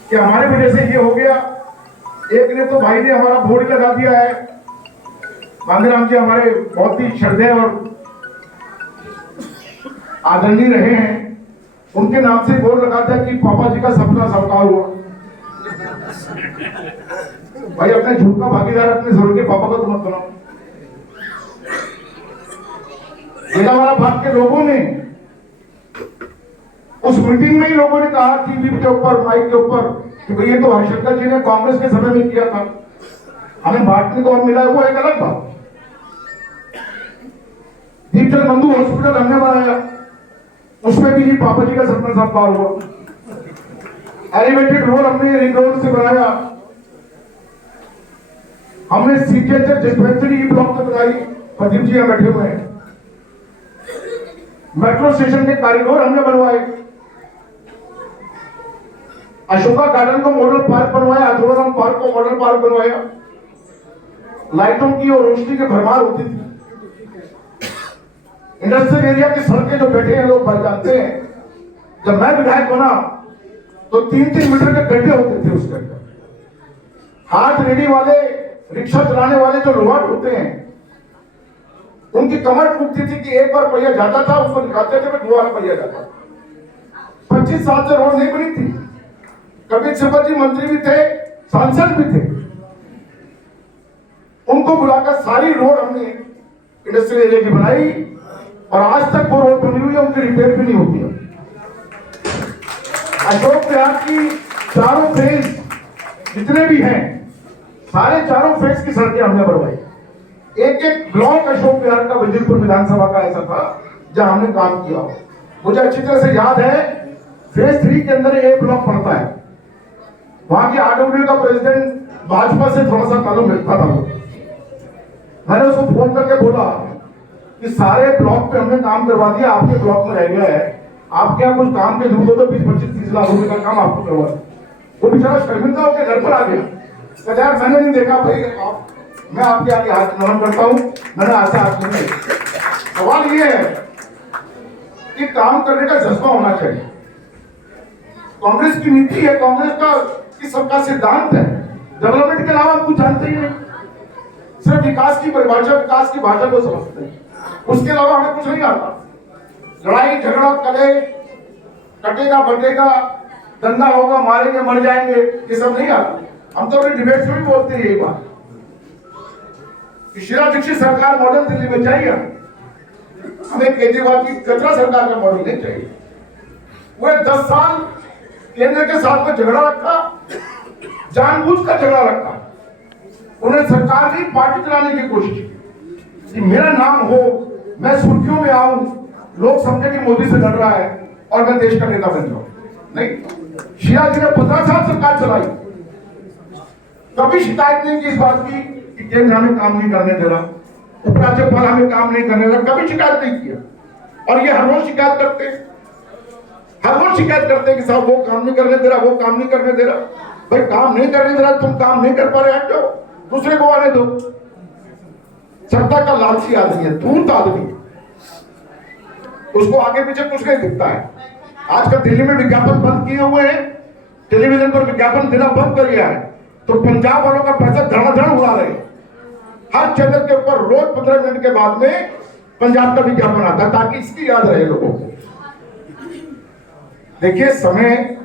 कि हमारे वजह से ये हो गया। एक ने तो भाई ने हमारा बोर्ड लगा दिया है, बांगीराम जी हमारे बहुत ही श्रद्धेय और आदरणीय रहे हैं, उनके नाम से बोर्ड लगाता है कि पापा जी का सपना साकार हुआ। भाई अपने झूठ का भागीदार अपने जरूर के पापा का तो मत बनाओ। जलियांवाला बाग के लोगों ने उस मीटिंग में ही लोगों ने कहा टीवी के ऊपर, माइक के ऊपर, कि भैया तो हरिशंकर जी ने कांग्रेस के समय में किया था, हमें बांटने को और मिला, वो एक अलग बात। दीपचंद बंधु हॉस्पिटल हमने बनाया, उसमें भी पापा जी का सपना साकार हुआ। एलिवेटेड रोड हमने रिंग रोड से बनाया, हमने सीकेचर डिस्पेंसरी ब्लॉक में बनाई, प्रदीप जी यहाँ बैठे हुए हैं। मेट्रो स्टेशन के कॉरिडोर हमने बनवाए, अशोका गार्डन को मॉडल पार्क बनवाया, अधूराराम पार्क को मॉडल पार्क बनवाया। लाइटों की और रोशनी की भरमार होती थी। इंडस्ट्रियल एरिया की सड़कें जो बैठे हैं लोग भर जानते हैं, जब मैं विधायक बना तो 3-3 मीटर के गड्ढे होते थे उसके अंदर। हाथ रेडी वाले, रिक्शा चलाने वाले जो लोहार होते हैं, उनकी कमर टूटती थी कि एक बार पहिया जाता था, उसको निकालते थे, फिर दोबारा पहिया जाता। 25 साल से रोड नहीं बनी थी। कबीर सिब्बत जी मंत्री भी थे, सांसद भी थे, उनको बुलाकर सारी रोड हमने इंडस्ट्रियल एरिया की बनाई और आज तक वो रोड बनी हुई है, उनकी रिपेयर भी नहीं होती है। अशोक विहार की चारों फेज जितने भी हैं, सारे चारों फेज की सड़कें हमने बनवाई। एक एक ब्लॉक अशोक विहार का वजीरपुर विधानसभा का ऐसा था जहां हमने काम किया। मुझे अच्छी तरह से याद है, फेज 3 के अंदर एक ब्लॉक पड़ता है, वहां के आरडब्ल्यू का प्रेसिडेंट भाजपा से थोड़ा सा ताल्लुक रखता था। मैंने उसको फोन करके बोला कि सारे ब्लॉक पे हमने काम करवा दिया, आपके ब्लॉक में रह गया है, आपके यहाँ कुछ काम के जरूरत हो तो 20-25-30 लाख रुपए का काम आपको करवा। वो बेचारा शर्मिंदा होकर घर पर आ गया, कहता यार मैंने नहीं देखा भाई, मैं आपके आगे हाथ नमन करता हूँ, मैंने आशा हाथ नहीं। सवाल ये है कि काम करने का जज्बा होना चाहिए। कांग्रेस की नीति है, कांग्रेस का कि सबका सिद्धांत है, डेवलपमेंट के अलावा कुछ जानते ही नहीं, सिर्फ विकास की परिभाषा, विकास की भाषा को समझते हैं, उसके अलावा हमें कुछ नहीं आता। लड़ाई झगड़ा कले, कटेगा बटेगा, दंगा होगा, मारेंगे मर जाएंगे, ये सब नहीं आता। हम तो अपने डिबेट में भी बोलते हैं यही बात कि शीला दीक्षित सरकार मॉडल दिल्ली में चाहिए, हमें केजरीवाल की कचरा सरकार का मॉडल नहीं चाहिए। वो 10 साल केंद्र के साथ में झगड़ा रखा, जानबूझकर झगड़ा रखा, उन्हें सरकार ने पार्टी चलाने की कोशिश की कि मेरा नाम हो, मैं सुर्खियों में आऊं, लोग समझे कि मोदी से लड़ रहा है और मैं देश का नेता बन जाऊं। नहीं, शीला जी ने 15 साल सरकार चलाई, कभी शिकायत नहीं की इस बात की कि केंद्र हमें काम नहीं करने दे रहा, उपराज्यपाल हमें काम नहीं करने दे रहा, कभी शिकायत नहीं किया। और ये हर रोज शिकायत करते हैं, हर रोज शिकायत करते हैं कि साहब वो काम नहीं करने दे रहा, वो काम नहीं करने दे रहा। भाई काम नहीं करने दे रहा, तुम काम नहीं कर पा रहे, हट जाओ, दूसरे को आने दो। सत्ता का लालची आदमी है, धूर्त आदमी है, उसको आगे पीछे कुछ नहीं दिखता है। आजकल दिल्ली में विज्ञापन बंद किए हुए हैं, टेलीविजन पर विज्ञापन देना बंद कर दिया है, तो पंजाब वालों का पैसा धड़ाधड़ उड़ा रहे हैं। हर चैनल के ऊपर रोज 15 मिनट के बाद में पंजाब का विज्ञापन आता है, ताकि इसकी याद रहे लोगों को। देखिए समय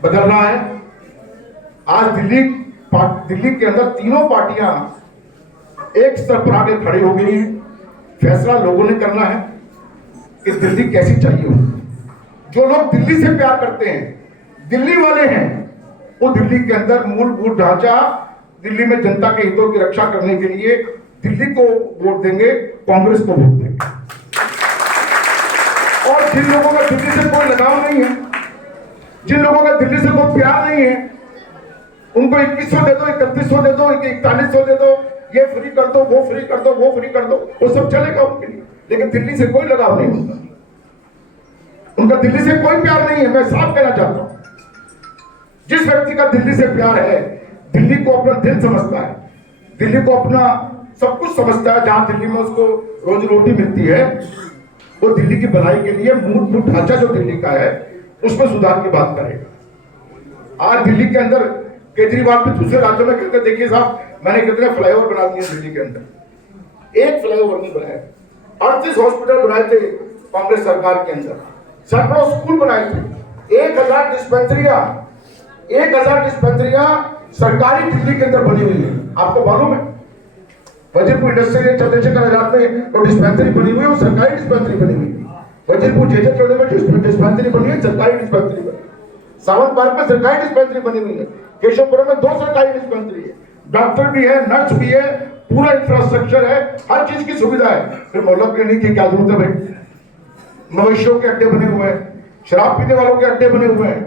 बदल रहा है। आज दिल्ली के अंदर तीनों पार्टियां एक स्तर पर आगे खड़ी हो गई हैं। फैसला लोगों ने करना है कि दिल्ली कैसी चाहिए हो। जो लोग दिल्ली से प्यार करते हैं, दिल्ली वाले हैं, वो दिल्ली के अंदर मूलभूत ढांचा, दिल्ली में जनता के हितों की रक्षा करने के लिए दिल्ली को वोट देंगे, कांग्रेस को वोट देंगे। और जिन लोगों का दिल्ली से कोई लगाव नहीं है, जिन लोगों का दिल्ली से कोई प्यार नहीं है, उनको 2100 दे दो, 3100 दे दो, 4100 दे दो, ये फ्री कर दो, वो फ्री कर दो, वो फ्री कर दो, वो सब चलेगा उनके लिए, लेकिन दिल्ली से कोई लगाव नहीं होता, उनका दिल्ली से कोई प्यार नहीं है। मैं साफ कहना चाहता हूं, जिस व्यक्ति का दिल्ली से प्यार है, दिल्ली को अपना दिल समझता है, दिल्ली को अपना सब कुछ समझता है, जहां दिल्ली में उसको रोजी रोटी मिलती है, वो दिल्ली की भलाई के लिए मूलभूत ढांचा जो दिल्ली का है उसमें सुधार की बात करेगा। आज दिल्ली के अंदर केजरीवाल भी दूसरे राज्यों में कहते, देखिए साहब मैंने कितने फ्लाईओवर बना दिए दिल्ली के अंदर, एक फ्लाईओवर नहीं बनाया। 38 हॉस्पिटल बनाए थे कांग्रेस सरकार के अंदर, सैकड़ों स्कूल बनाए थे, 1000 डिस्पेंसरियां सरकारी दिल्ली के अंदर बनी हुई है। आपको मालूम है वजीरपुर इंडस्ट्रियल चंद्रशेखर आजाद में जो डिस्पेंसरी बनी हुई है वो सरकारी डिस्पेंसरी बनी हुई है। वजीरपुर जेजे चौधरी में डिस्पेंसरी बनी है, सरकारी डिस्पेंसरी बनी। सावंत पार्क में सरकारी डिस्पेंसरी बनी हुई है, केशवपुरम में 2 सरकारी डिस्पेंसरी है, डॉक्टर भी है, नर्स भी है, पूरा इंफ्रास्ट्रक्चर है, हर चीज की सुविधा है। फिर मोहल्ला क्लिनिक की क्या जरूरत है भाई? मवेशियों के अड्डे बने हुए हैं, शराब पीने वालों के अड्डे बने हुए हैं,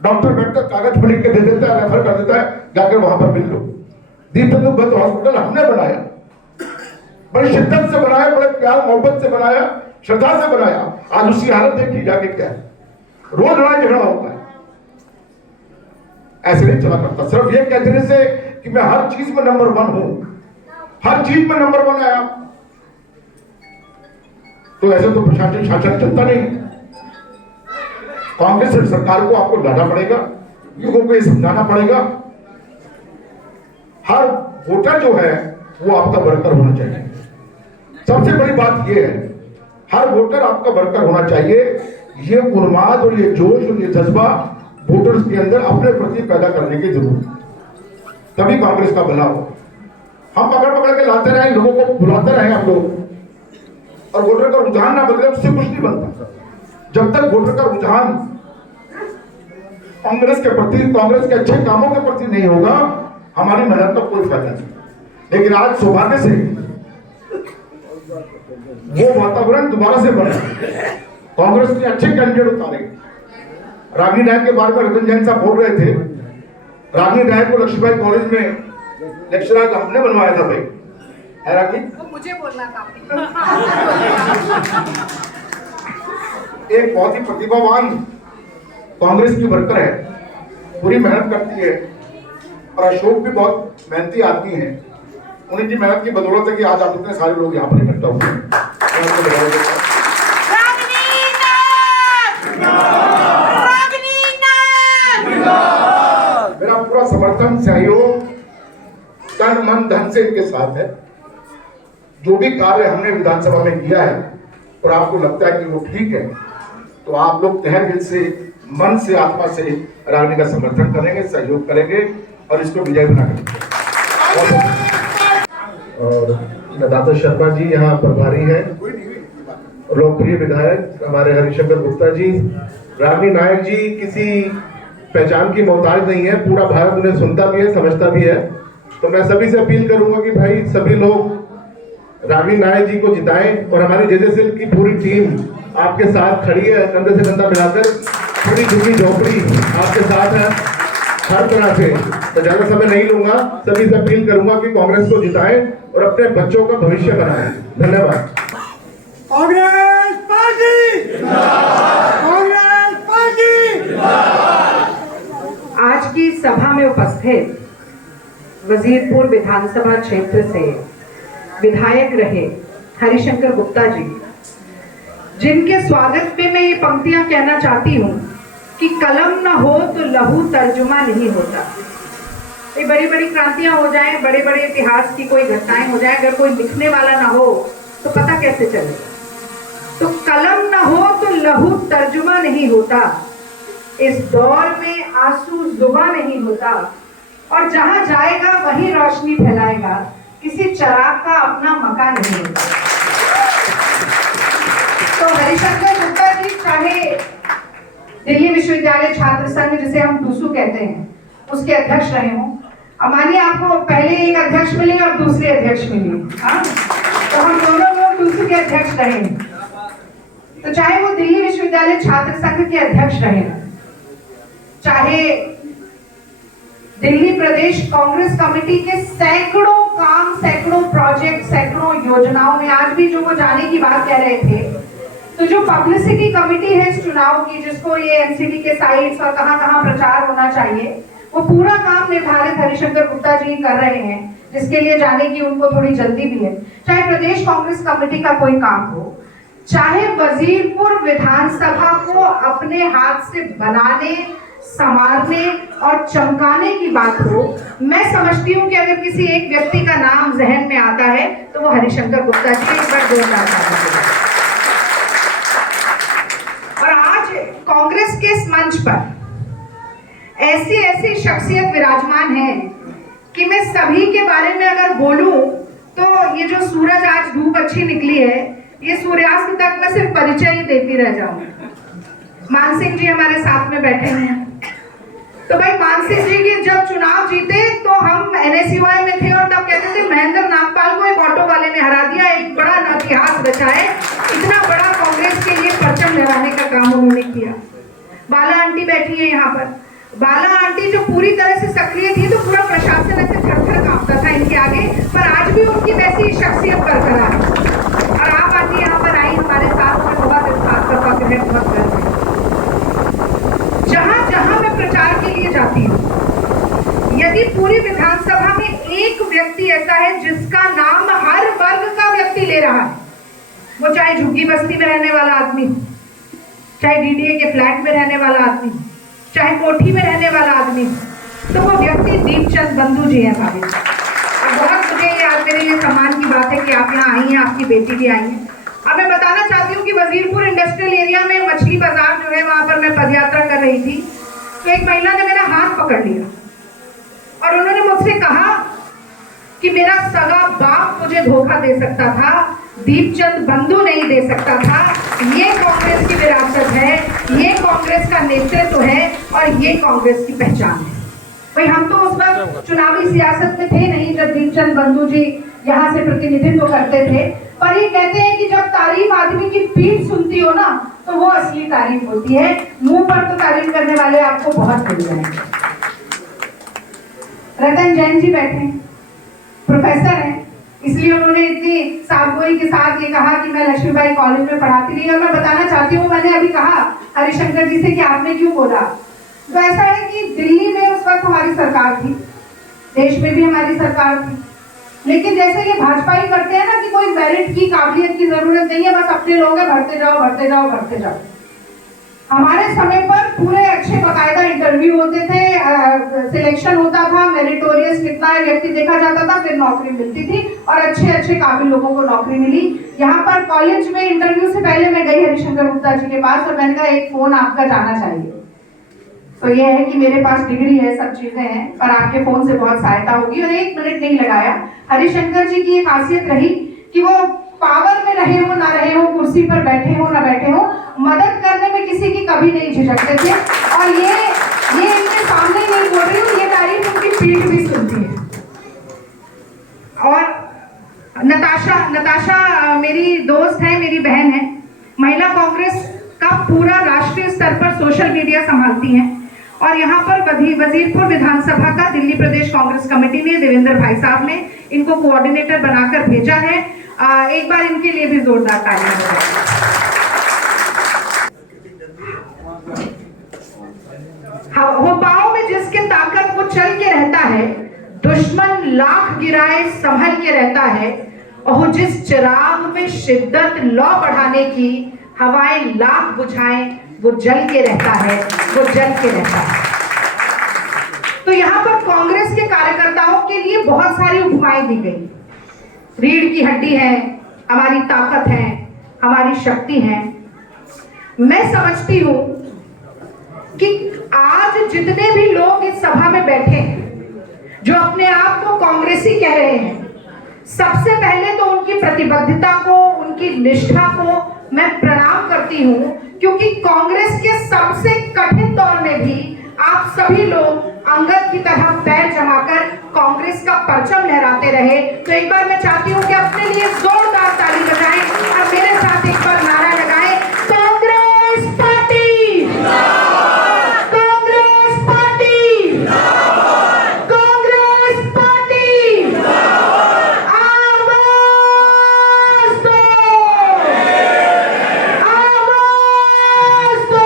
डॉक्टर बैठकर कागज लिख के दे देता है, रेफर कर देता है, जाकर वहां पर मिल लो। दीपक हॉस्पिटल हमने बनाया, बड़ी शिद्दत से बनाया, बड़े प्यार मोहब्बत से बनाया, श्रद्धा से बनाया। आज उसकी हालत देखी जाके क्या है, रोज लड़ाई झगड़ा होता है। ऐसे नहीं चला करता सिर्फ ये कहने से कि मैं हर चीज में नंबर 1 हूं, हर चीज में नंबर 1 आया, तो ऐसे तो प्रशासन शासन चलता नहीं। कांग्रेस सरकार को आपको लड़ना पड़ेगा, लोगों को ये समझाना पड़ेगा। हर वोटर जो है वो आपका वर्कर होना चाहिए। सबसे बड़ी बात ये है, हर वोटर आपका वर्कर होना चाहिए। ये उन्माद और ये जोश और ये जज्बा वोटर्स के अंदर अपने प्रति पैदा करने की जरूरत है, तभी कांग्रेस का भला हो। हम पकड़ पकड़ के लाते रहे, लोगों को बुलाते रहे हम लोग, और वोटर का रुझान ना बदले उससे कुछ नहीं बनता। जब तक वोटर का रुझान कांग्रेस के प्रति, कांग्रेस के अच्छे कामों के प्रति नहीं होगा, हमारी मेहनत का कोई फायदा नहीं। लेकिन आज सौभाग्य से वो वातावरण दोबारा से बना, कांग्रेस ने अच्छे कैंडिडेट उतारे। रागिनी नायक के बारे में रतन जैन साहब बोल रहे थे, रागिनी नायक को लक्ष्मीबाई कॉलेज में लेक्चरर हमने बनवाया था भाई, है रागिनी? मुझे बोलना था। एक बहुत ही प्रतिभावान कांग्रेस की वर्कर है, पूरी मेहनत करती है, और अशोक भी बहुत मेहनती आदमी है। उन्हीं की मेहनत की बदौलत है कि आज आप इतने सारे लोग यहाँ पर इकट्ठा हुए हैं। मेरा पूरा समर्थन, सहयोग, तन मन धन से इनके साथ है। जो भी कार्य हमने विधानसभा में किया है और आपको लगता है कि वो ठीक है, तो आप लोग तहे दिल से, मन से, आत्मा से रागिनी का समर्थन करेंगे, सहयोग करेंगे और इसको विजय बना करेंगे। और नदाता शर्मा जी यहाँ प्रभारी हैं, लोकप्रिय विधायक हमारे हरिशंकर गुप्ता जी। रागिनी नायक जी किसी पहचान की मोहताज नहीं है, पूरा भारत उन्हें सुनता भी है, समझता भी है। तो मैं सभी से अपील करूंगा कि भाई सभी लोग रागिनी नायक जी को जिताएं, और हमारी जेजेसेल की पूरी टीम आपके साथ खड़ी है, कंधे से कंधा मिलाकर, पूरी झुग्गी झोपड़ी आपके साथ है हर तरह से। तो ज्यादा समय नहीं लूंगा, सभी से अपील करूंगा कि कांग्रेस को जिताएं और अपने बच्चों का भविष्य बनाएं। धन्यवाद। Congress party, Congress party. आज की सभा में उपस्थित वजीरपुर विधानसभा क्षेत्र से विधायक रहे हरिशंकर गुप्ता जी, जिनके स्वागत में मैं ये पंक्तियां कहना चाहती हूँ कि कलम न हो तो लहू तर्जुमा नहीं होता। ये बड़ी बड़ी क्रांतियां हो जाएं, बड़े बड़े इतिहास की कोई घटनाएं हो जाएं, अगर कोई लिखने वाला ना हो तो पता कैसे चलेगा। तो कलम न हो तो लहू तर्जुमा नहीं होता, इस दौर में आंसू जुबा नहीं होता, और जहां जाएगा वही रोशनी फैलाएगा, किसी चिराग का अपना मकान नहीं होता। तो हरिशंकर गुप्ता जी चाहे दिल्ली विश्वविद्यालय छात्र संघ, जिसे हम टूसू कहते हैं, उसके अध्यक्ष रहे हों, मानिए आपको पहले एक अध्यक्ष मिली और दूसरे अध्यक्ष मिली, हाँ, तो हम दोनों लोग टूसू के अध्यक्ष रहे। तो चाहे वो दिल्ली विश्वविद्यालय छात्र संघ के अध्यक्ष रहे, चाहे दिल्ली प्रदेश कांग्रेस कमेटी के सैकड़ों काम, सैकड़ों प्रोजेक्ट, सैकड़ों योजनाओं में, आज भी जो वो जाने की बात कह रहे थे, तो जो पब्लिसिटी कमेटी है इस चुनाव की, जिसको ये एमसीडी के साइट्स और कहां प्रचार होना चाहिए, वो पूरा काम निर्धारित हरिशंकर गुप्ता जी कर रहे हैं, जिसके लिए जाने की उनको थोड़ी जल्दी भी है। चाहे प्रदेश कांग्रेस कमेटी का कोई काम हो, चाहे वजीरपुर विधानसभा को अपने हाथ से बनाने, संवारने और चमकाने की बात हो, मैं समझती हूँ कि अगर किसी एक व्यक्ति का नाम जहन में आता है तो वो हरिशंकर गुप्ता जी एक बार जोरदार ताली। और आज कांग्रेस के इस मंच पर ऐसी ऐसी शख्सियत विराजमान है कि मैं सभी के बारे में अगर बोलूं तो ये जो सूरज आज धूप अच्छी निकली है, ये सूर्यास्त तक मैं सिर्फ परिचय ही देती रह जाऊंगी। मान सिंह जी हमारे साथ में बैठे हैं, तो भाई मान सिंह जी की जब चुनाव जीते तो हम एनएसयूआई में थे और तब कहते थे महेंद्र नागपाल को एक ऑटो वाले ने हरा दिया, एक बड़ा इतिहास रचा है, इतना बड़ा कांग्रेस के लिए परचम लहराने का काम उन्होंने किया। बाला आंटी बैठी है यहाँ पर, बाला आंटी जो पूरी तरह से सक्रिय थी तो पूरा प्रशासन ऐसे थर थर कांपता था, पर आज भी उनकी वैसी शख्सियत बरकरार है। और आप आज यहाँ पर आई हमारे साथ, में बहुत इस बात का फख्र है, बहुत गर्व है। जहाँ जहाँ मैं प्रचार के लिए जाती हूँ, यदि पूरी विधानसभा में एक व्यक्ति ऐसा है जिसका नाम हर वर्ग का व्यक्ति ले रहा है, वो चाहे झुग्गी बस्ती में रहने वाला आदमी हो, चाहे डीडीए के फ्लैट में रहने वाला आदमी हो, चाहे कोठी में रहने वाला आदमी हो, तो वो व्यक्ति दीपचंद बंधु जी हैं भाभी। और बहुत मुझे ये आज मेरे लिए सम्मान की बात है कि आप यहाँ आई हैं, आपकी बेटी भी आई है। अब मैं बताना चाहती हूँ कि वजीरपुर इंडस्ट्रियल एरिया में मछली बाजार जो है, वहां पर मैं पदयात्रा कर रही थी, तो एक महिला ने मेरा हाथ पकड़ लिया और उन्होंने मुझसे कहा कि मेरा सगा बाप मुझे धोखा दे सकता था, दीपचंद बंधु नहीं दे सकता था। ये कांग्रेस की विरासत है, ये कांग्रेस का नेतृत्व है और ये कांग्रेस की पहचान है। भाई हम तो उस वक्त चुनावी सियासत में थे नहीं जब दीपचंद बंधु जी यहाँ से प्रतिनिधित्व करते थे, पर ये कहते हैं कि जब तारीफ आदमी की पीठ सुनती हो ना, तो वो असली तारीफ होती है। मुंह पर तो तारीफ करने वाले आपको बहुत मिल जाएंगे। रतन जैन जी बैठे, प्रोफेसर हैं, इसलिए उन्होंने इतनी साफगोई के साथ ये कहा कि मैं लक्ष्मीबाई कॉलेज में पढ़ाती रही। और मैं बताना चाहती हूँ, मैंने अभी कहा हरिशंकर जी से कि आपने क्यों बोला, तो ऐसा है कि दिल्ली में उस वक्त हमारी सरकार थी, देश में भी हमारी सरकार थी, लेकिन जैसे ये भाजपा ही करते हैं ना कि कोई मेरिट की काबिलियत की जरूरत नहीं है, बस अपने लोग हैं, भरते जाओ भरते जाओ भरते जाओ। हमारे समय पर पूरे अच्छे बाकायदा इंटरव्यू होते थे, सिलेक्शन होता था, मेरिटोरियस कितना है व्यक्ति देखा जाता था, फिर नौकरी मिलती थी और अच्छे अच्छे काबिल लोगों को नौकरी मिली। यहाँ पर कॉलेज में इंटरव्यू से पहले मैं गई हरिशंकर गुप्ता जी के पास और मैंने कहा एक फोन आपका जाना चाहिए। तो ये है कि मेरे पास डिग्री है, सब चीजें हैं, पर आपके फोन से बहुत सहायता होगी। और 1 मिनट नहीं लगाया। हरिशंकर जी की ये खासियत रही कि वो पावर में रहे हो ना रहे हो, कुर्सी पर बैठे हो ना बैठे हो, मदद करने में किसी की कभी नहीं झिझकते थे। और ये इनके सामने नहीं बोल रही हूँ, ये तारीफ उनकी पीठ भी सुनती है। और नताशा मेरी दोस्त है, मेरी बहन है, महिला कांग्रेस का पूरा राष्ट्रीय स्तर पर सोशल मीडिया संभालती हैं। और यहाँ पर वजीरपुर विधानसभा का दिल्ली प्रदेश कांग्रेस कमेटी ने देवेंद्र भाई साहब ने इनको कोऑर्डिनेटर बनाकर भेजा है। एक बार इनके लिए भी जोरदार तालियां हो। पाँव में जिसके ताकत वो चल के रहता है, दुश्मन लाख गिराए संभल के रहता है, और जिस चिराग में शिद्दत लौ बढ़ाने की हवाएं लाख बुझाएं, वो जल के रहता है, वो जल के रहता है। तो यहाँ पर कांग्रेस के कार्यकर्ताओं के लिए बहुत सारी उपमाएं दी गई। रीढ़ की हड्डी है, हमारी ताकत है, हमारी शक्ति है। मैं समझती हूं कि आज जितने भी लोग इस सभा में बैठे हैं, जो अपने आप को कांग्रेसी कह रहे हैं, सबसे पहले तो उनकी प्रतिबद्धता को, उनकी निष्ठा को मैं प्रणाम करती हूं, क्योंकि कांग्रेस के सबसे कठिन दौर में भी आप सभी लोग अंगद की तरह पैर जमाकर कांग्रेस का परचम लहराते रहे। तो एक बार मैं चाहती हूं कि अपने लिए जोरदार ताली बजाएं और मेरे साथ एक बार नारा लगाएं, Congress party, Congress party, Congress party, आवाज दो, आवाज दो।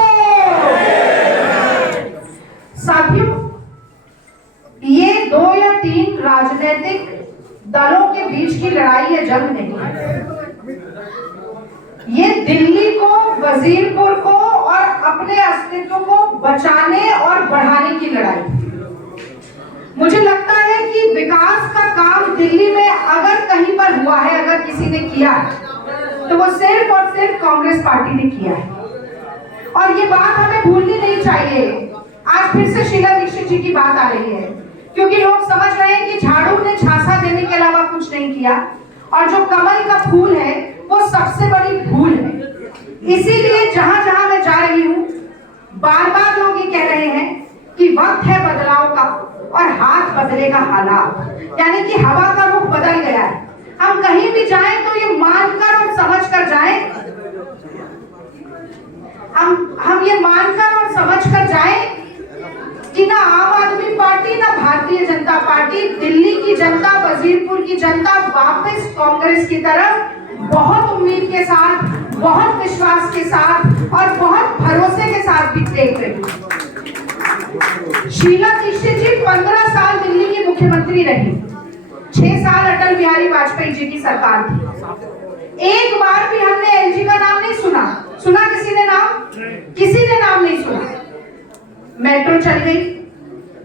साथियों, ये 2 या 3 राजनीतिक दलों के बीच की लड़ाई या जंग नहीं है। ये दिल्ली को, वजीरपुर को और अपने अस्तित्व को बचाने और बढ़ाने की लड़ाई। मुझे लगता है कि विकास का काम दिल्ली में अगर कहीं पर हुआ है, अगर किसी ने किया है, तो वो सिर्फ और सिर्फ कांग्रेस पार्टी ने किया है। और ये बात हमें भूलनी नहीं चाहिए। आज फिर से शीला दीक्षित जी की बात आ रही है, क्योंकि लोग समझ रहे हैं कि झाड़ू ने झांसा देने के अलावा कुछ नहीं किया, और जो कमल का फूल है वो सबसे बड़ी भूल है। इसीलिए जहां जहां मैं जा रही हूं, बार बार लोग ये कह रहे हैं कि वक्त है बदलाव का और हाथ बदलेगा हालात, यानी कि हवा का रुख बदल गया है। हम कहीं भी जाएं तो ये मानकर और समझकर जाएं, हम ये मानकर और समझकर जाएं कि ना आम आदमी पार्टी ना भारतीय जनता पार्टी, दिल्ली की जनता, वजीरपुर की जनता वापस कांग्रेस की तरफ बहुत उम्मीद के साथ, बहुत विश्वास के साथ और बहुत भरोसे के साथ भी देख रही है। शीला दीक्षित जी 15 साल दिल्ली की मुख्यमंत्री रही, 6 साल अटल बिहारी वाजपेयी जी की सरकार थी। एक बार भी हमने एलजी का नाम नहीं सुना। सुना किसी ने नाम? किसी ने नाम नहीं सुना। मेट्रो चल गई,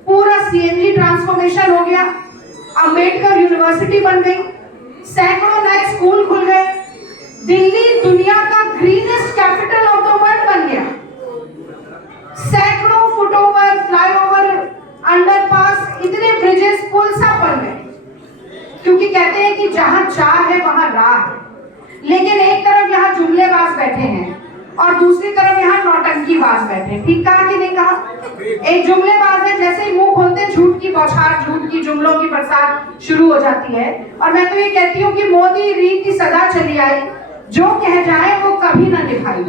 पूरा सीएनजी ट्रांसफॉर्मेशन हो गया, अंबेडकर यूनिवर्सिटी बन गई, सैकड़ों नए स्कूल खुल गए, दिल्ली दुनिया का greenest capital of the world बन गया। सैकड़ों फुटओवर, फ्लाईओवर, अंडरपास, इतने ब्रिजेस, पुल सब बन गए, क्योंकि कहते हैं कि जहां चाह है वहां राह है। लेकिन एक तरफ यहाँ जुमलेबाज बैठे हैं और दूसरी तरफ यहाँ नौटंकीबाज बैठे हैं। ठीक कहा कि नहीं कहा? एक जुमलेबाज है, जैसे ही मुंह खोलते झूठ की बौछार, झूठ की जुमलों की बरसात शुरू हो जाती है। और मैं तो ये कहती हूँ कि मोदी रीत की सदा चली आई, जो कह जाए वो कभी ना निभाई।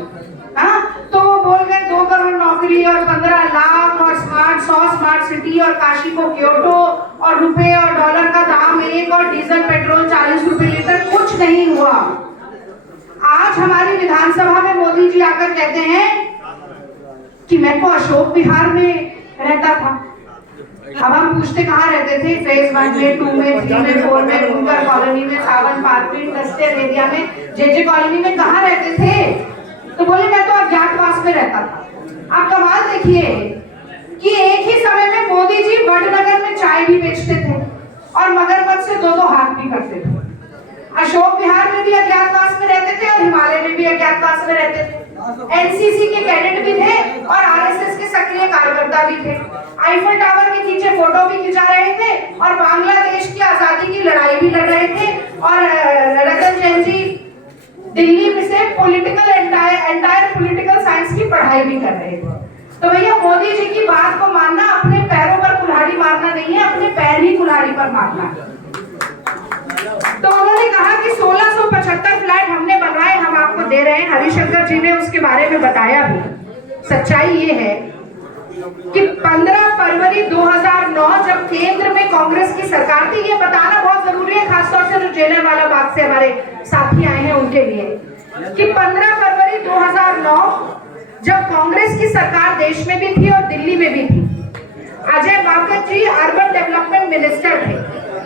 हाँ, तो वो बोल गए 2 करोड़ नौकरी और 15 लाख और 100 स्मार्ट सिटी और काशी को क्योटो और रुपए और डॉलर का दाम 1 और डीजल पेट्रोल 40 रुपए लीटर, कुछ नहीं हुआ। आज हमारी विधानसभा में मोदी जी आकर कहते हैं कि मैं तो अशोक विहार में रहता था। अब हम पूछते कहाँ रहते थे? फेज 1 में, 2 में, 3 में, 4 में, रूमकर कॉलोनी में, सावन पार्क में, इंडस्ट्रियल एरिया में, जे कॉलोनी में कहाँ रहते थे? तो बोले मैं तो अज्ञातवास में रहता था। आप कमाल देखिए कि एक ही समय में मोदी जी वडनगर में चाय भी बेचते थे और मगरमच्छ से 2-2 हाथ भी करते थे। अशोक विहार में भी अज्ञातवास में रहते थे और हिमालय में भी अज्ञातवास में रहते थे। एनसीसी के कैडेट भी थे और आरएसएस के सक्रिय कार्यकर्ता भी थे। आईफल टावर के नीचे फोटो भी खिंचा रहे थे और बांग्लादेश की आजादी की लड़ाई भी लड़ रहे थे। और रतन जैन जी दिल्ली में से एंटायर पॉलिटिकल साइंस की पढ़ाई भी कर रहे थे। तो भैया मोदी जी की बात को मानना अपने पैरों पर कुल्हाड़ी मारना नहीं है, अपने पैर ही कुल्हाड़ी पर मारना है। तो उन्होंने कहा कि 1675 फ्लैट हमने बनवाए, हम आपको दे रहे हैं। हरिशंकर जी ने उसके बारे में बताया भी। सच्चाई ये है कि 15 फरवरी 2009 जब केंद्र में कांग्रेस की सरकार थी, ये बताना बहुत जरूरी है, खासतौर से जो जेलर वाला बाग से हमारे साथी आए हैं उनके लिए, कि 15 फरवरी 2009 जब कांग्रेस की सरकार देश में भी थी और दिल्ली में भी थी, अजय माकन जी अर्बन डेवलपमेंट मिनिस्टर थे।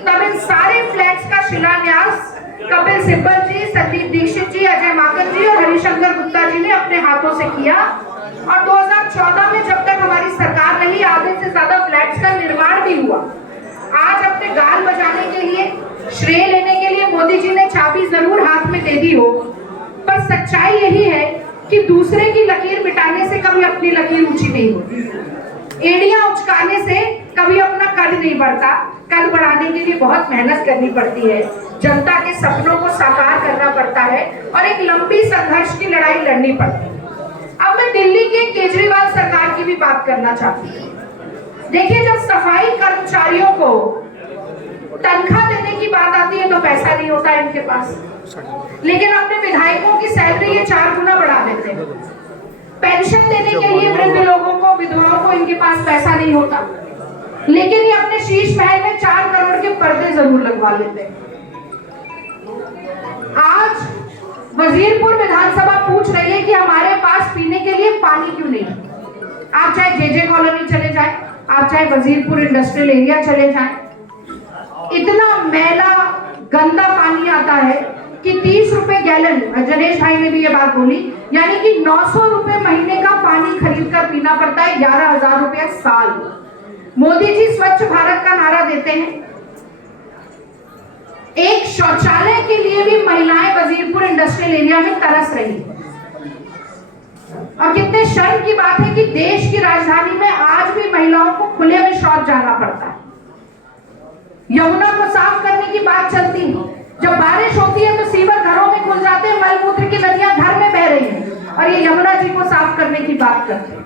तब इन सारे फ्लैट्स का शिलान्यास कपिल सिब्बल जी, संदीप दीक्षित जी, अजय माकन जी और हरिशंकर गुप्ता जी ने अपने हाथों से किया। और 2014 में जब तक हमारी सरकार रही, आधे से ज्यादा फ्लैट्स का निर्माण भी हुआ। आज अपने गाल बजाने के लिए, श्रेय लेने के लिए मोदी जी ने चाबी जरूर हाथ में दे दी हो, पर सच्चाई यही है कि दूसरे की लकीर मिटाने से कभी अपनी लकीर ऊंची नहीं होती। एड़ियां उचकाने से कभी अपना कद नहीं बढ़ता। कद बढ़ाने के लिए बहुत मेहनत करनी पड़ती है, जनता के सपनों को साकार करना पड़ता है और एक लंबी संघर्ष की लड़ाई लड़नी पड़ती है। अब मैं दिल्ली के केजरीवाल सरकार की भी बात करना चाहती हूँ। देखिए, जब सफाई कर्मचारियों को तनख्वाह देने की बात आती है तो पैसा नहीं होता इनके पास, लेकिन अपने विधायकों की सैलरी ये 4 गुना बढ़ा देते हैं। पेंशन देने के लिए वृद्ध लोगों को, विधवाओं को इनके पास पैसा नहीं होता, लेकिन ये अपने शीश महल में 4 करोड़ के पर्दे जरूर लगवा लेते हैं। आज वजीरपुर विधानसभा पूछ रही है कि हमारे पास पीने के लिए पानी क्यों नहीं। आप चाहे जे कॉलोनी चले जाएं, आप चाहे वजीरपुर इंडस्ट्रियल एरिया चले जाएं, इतना मैला गंदा पानी आता है कि 30 रुपए गैलन, जनेश भाई ने भी ये बात बोली, यानी कि 900 रुपए महीने का पानी खरीद कर पीना पड़ता है, 11,000 रुपए साल। मोदी जी स्वच्छ भारत का नारा देते हैं, एक शौचालय के लिए भी महिलाएं वजीरपुर इंडस्ट्रियल एरिया में तरस रही है। और कितने शर्म की बात है कि देश की राजधानी में आज भी महिलाओं को खुले में शौच जाना पड़ता है। यमुना को साफ करने की बात चलती है, जब बारिश होती है तो सीवर घरों में खुल जाते हैं, मलमूत्र की नदियां घर में बह रही हैं, और ये यमुना जी को साफ करने की बात करते हैं।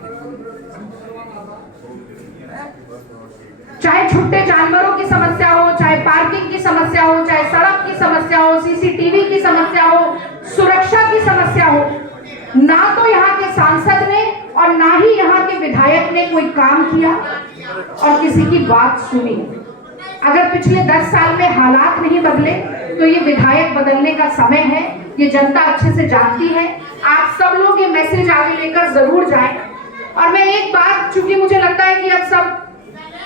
चाहे छुट्टे जानवरों की समस्या हो, चाहे पार्किंग की समस्या हो, चाहे सड़क की समस्या हो, सीसीटीवी की समस्या हो, सुरक्षा की समस्या हो, ना तो यहाँ के सांसद ने और ना ही यहाँ के विधायक ने कोई काम किया। और किसी की बात सुनी। अगर पिछले 10 साल में हालात नहीं बदले तो ये विधायक बदलने का समय है। ये जनता अच्छे से जानती है। आप सब लोग ये मैसेज आगे लेकर जरूर जाएं। और मैं एक बात, चूंकि मुझे लगता है कि अब सब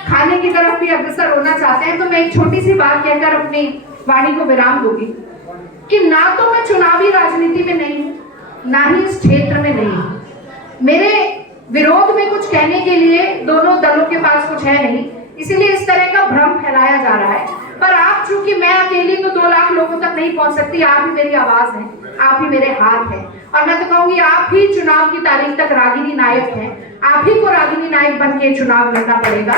खाने की तरफ भी अग्रसर होना चाहते हैं, तो मैं एक छोटी सी बात कहकर अपनी वाणी को विराम दूंगी कि ना तो मैं चुनावी राजनीति में नहीं हूं, ना ही इस क्षेत्र में नहीं हूं। मेरे विरोध में कुछ कहने के लिए दोनों दलों के पास कुछ है नहीं, इसीलिए इस तरह का भ्रम फैलाया जा रहा है। पर आप, चूंकि मैं अकेली तो 2 लाख लोगों तक नहीं पहुंच सकती, आप ही मेरी आवाज है, आप ही मेरे हाथ हैं। और मैं तो कहूंगी आप ही चुनाव की तारीख तक रागिनी नायक हैं। आप ही को रागिनी नायक बन के चुनाव लड़ना पड़ेगा।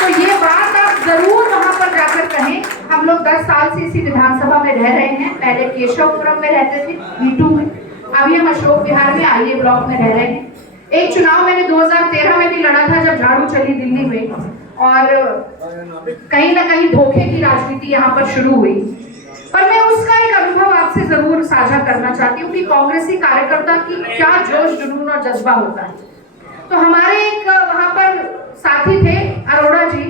तो ये बात आप जरूर वहां पर जाकर कहें। हम लोग 10 साल से इसी विधानसभा में रह रहे हैं। पहले केशवपुरम में रहते थे, V2 में, अभी हम अशोक विहार में IA ब्लॉक में रह रहे हैं। एक चुनाव मैंने 2013 में भी लड़ा था, जब झाड़ू चली दिल्ली में, और कहीं ना कहीं धोखे की राजनीति यहाँ पर शुरू हुई। पर मैं उसका एक अनुभव आपसे जरूर साझा करना चाहती हूँ कि कांग्रेसी कार्यकर्ता की क्या जोश, जुनून और जज्बा होता है। तो हमारे एक वहां पर साथी थे, अरोड़ा जी,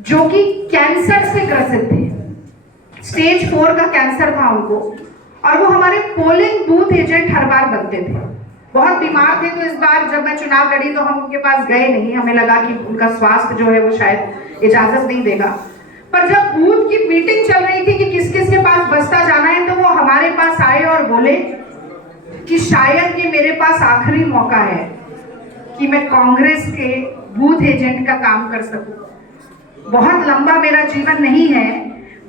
जो कि कैंसर से ग्रसित थे। स्टेज 4 का कैंसर था उनको, और वो हमारे पोलिंग बूथ एजेंट हर बार बनते थे। बहुत बीमार थे, तो इस बार जब मैं चुनाव लड़ी तो हम उनके पास गए नहीं। हमें लगा कि उनका स्वास्थ्य जो है वो शायद इजाजत नहीं देगा। पर जब बूथ की मीटिंग चल रही थी कि किस किस के पास बस्ता जाना है, तो वो हमारे पास आए और बोले कि शायद ये मेरे पास आखिरी मौका है कि मैं कांग्रेस के बूथ एजेंट का काम कर सकूं। बहुत लंबा मेरा जीवन नहीं है,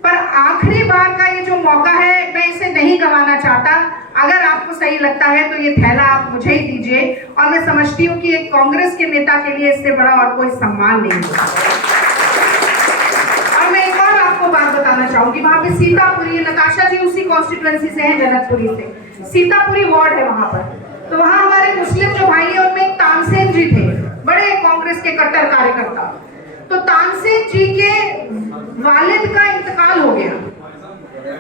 पर आखिरी बार का ये जो मौका है, मैं इसे नहीं गंवाना चाहता। अगर आपको सही लगता है तो ये थैला आप मुझे ही दीजिए। और मैं समझती हूँ कि एक कांग्रेस के नेता के लिए इससे बड़ा और कोई सम्मान नहीं होगा। और मैं एक और आपको बात बताना चाहूंगी, वहां पे सीतापुरी, नताशा जी उसी कॉन्स्टिट्यूएंसी से हैं, जनकपुरी से, सीतापुरी वार्ड है वहां पर। तो वहां हमारे मुस्लिम जो भाई है, उनमें एक तानसेन जी थे, बड़े कांग्रेस के कट्टर कार्यकर्ता। तो तानसेन जी के वालिद का इंतकाल हो गया।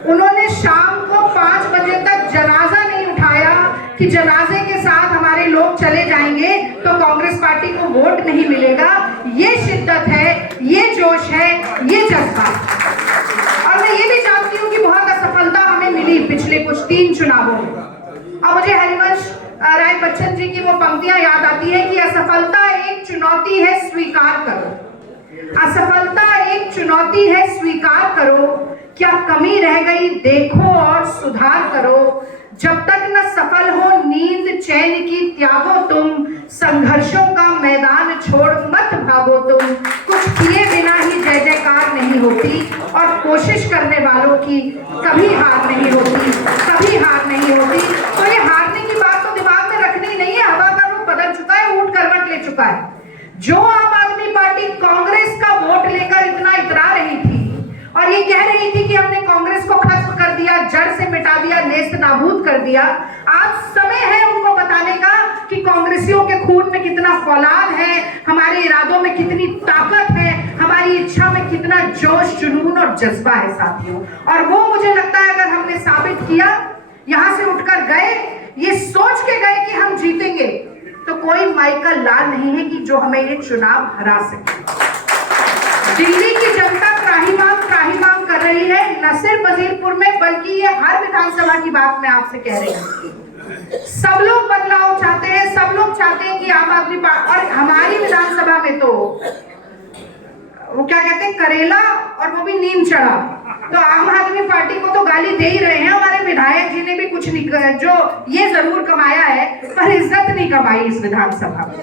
उन्होंने शाम को 5 बजे तक जनाजा नहीं उठाया कि जनाजे के साथ हमारे लोग चले जाएंगे तो कांग्रेस पार्टी को वोट नहीं मिलेगा। ये शिद्दत है, ये जोश है, ये जज्बा। और मैं ये भी जानती हूँ कि बहुत असफलता हमें मिली पिछले कुछ 3 चुनावों में। और मुझे हरिवंश राय बच्चन जी की वो पंक्तियां याद आती है कि असफलता एक चुनौती है, स्वीकार करो। असफलता एक चुनौती है, स्वीकार करो। क्या कमी रह गई देखो और सुधार करो। जब तक न सफल हो नींद चैन की त्यागो तुम, संघर्षों का मैदान छोड़ मत भागो तुम। कुछ किए बिना ही जय जयकार नहीं होती, और कोशिश करने वालों की कभी हार नहीं होती, कभी हार नहीं होती। तो ये हारने की बात तो दिमाग में रखनी नहीं है। हवा का रुख बदल चुका है, ऊंट करवट ले चुका है। जो आम आदमी पार्टी कांग्रेस का वोट लेकर इतना इतरा रही थी और ये कह रही थी कि हमने कांग्रेस को खत्म कर दिया, जड़ से मिटा दिया, नेस्त नाबूद कर दिया, आज समय है उनको बताने का कि कांग्रेसियों के खून में कितना फौलाद है, हमारे इरादों में कितनी ताकत है, हमारी इच्छा में कितना जोश, जुनून और जज्बा है साथियों। और वो मुझे लगता है अगर हमने साबित किया, यहां से उठकर गए, ये सोच के गए कि हम जीतेंगे, तो कोई माइकल लाल नहीं है कि जो हमें ये चुनाव हरा सके। दिल्ली की जनता त्राहिमाम कर रही है, न सिर्फ वजीरपुर में बल्कि ये हर विधानसभा की बात मैं आपसे कह रही हूँ। सब लोग बदलाव चाहते हैं, सब लोग चाहते हैं कि आम आदमी पार्टी, और हमारी विधानसभा में तो वो क्या कहते हैं, करेला और वो भी नीम चढ़ा। तो आम आदमी पार्टी को तो गाली दे ही रहे हैं। हमारे विधायक जी ने भी कुछ नहीं, जो ये जरूर कमाया है पर इज्जत नहीं कमाई इस विधानसभा में।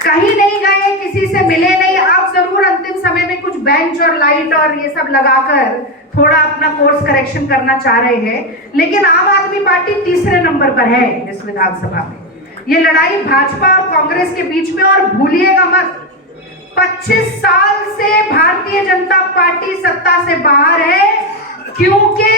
कहीं नहीं गए, किसी से मिले नहीं। आप जरूर अंतिम समय में कुछ बेंच और लाइट और ये सब लगाकर थोड़ा अपना कोर्स करेक्शन करना चाह रहे हैं, लेकिन आम आदमी पार्टी तीसरे नंबर पर है इस विधानसभा में। ये लड़ाई भाजपा और कांग्रेस के बीच में, और भूलिएगा मत, 25 साल से भारतीय जनता पार्टी सत्ता से बाहर है, क्योंकि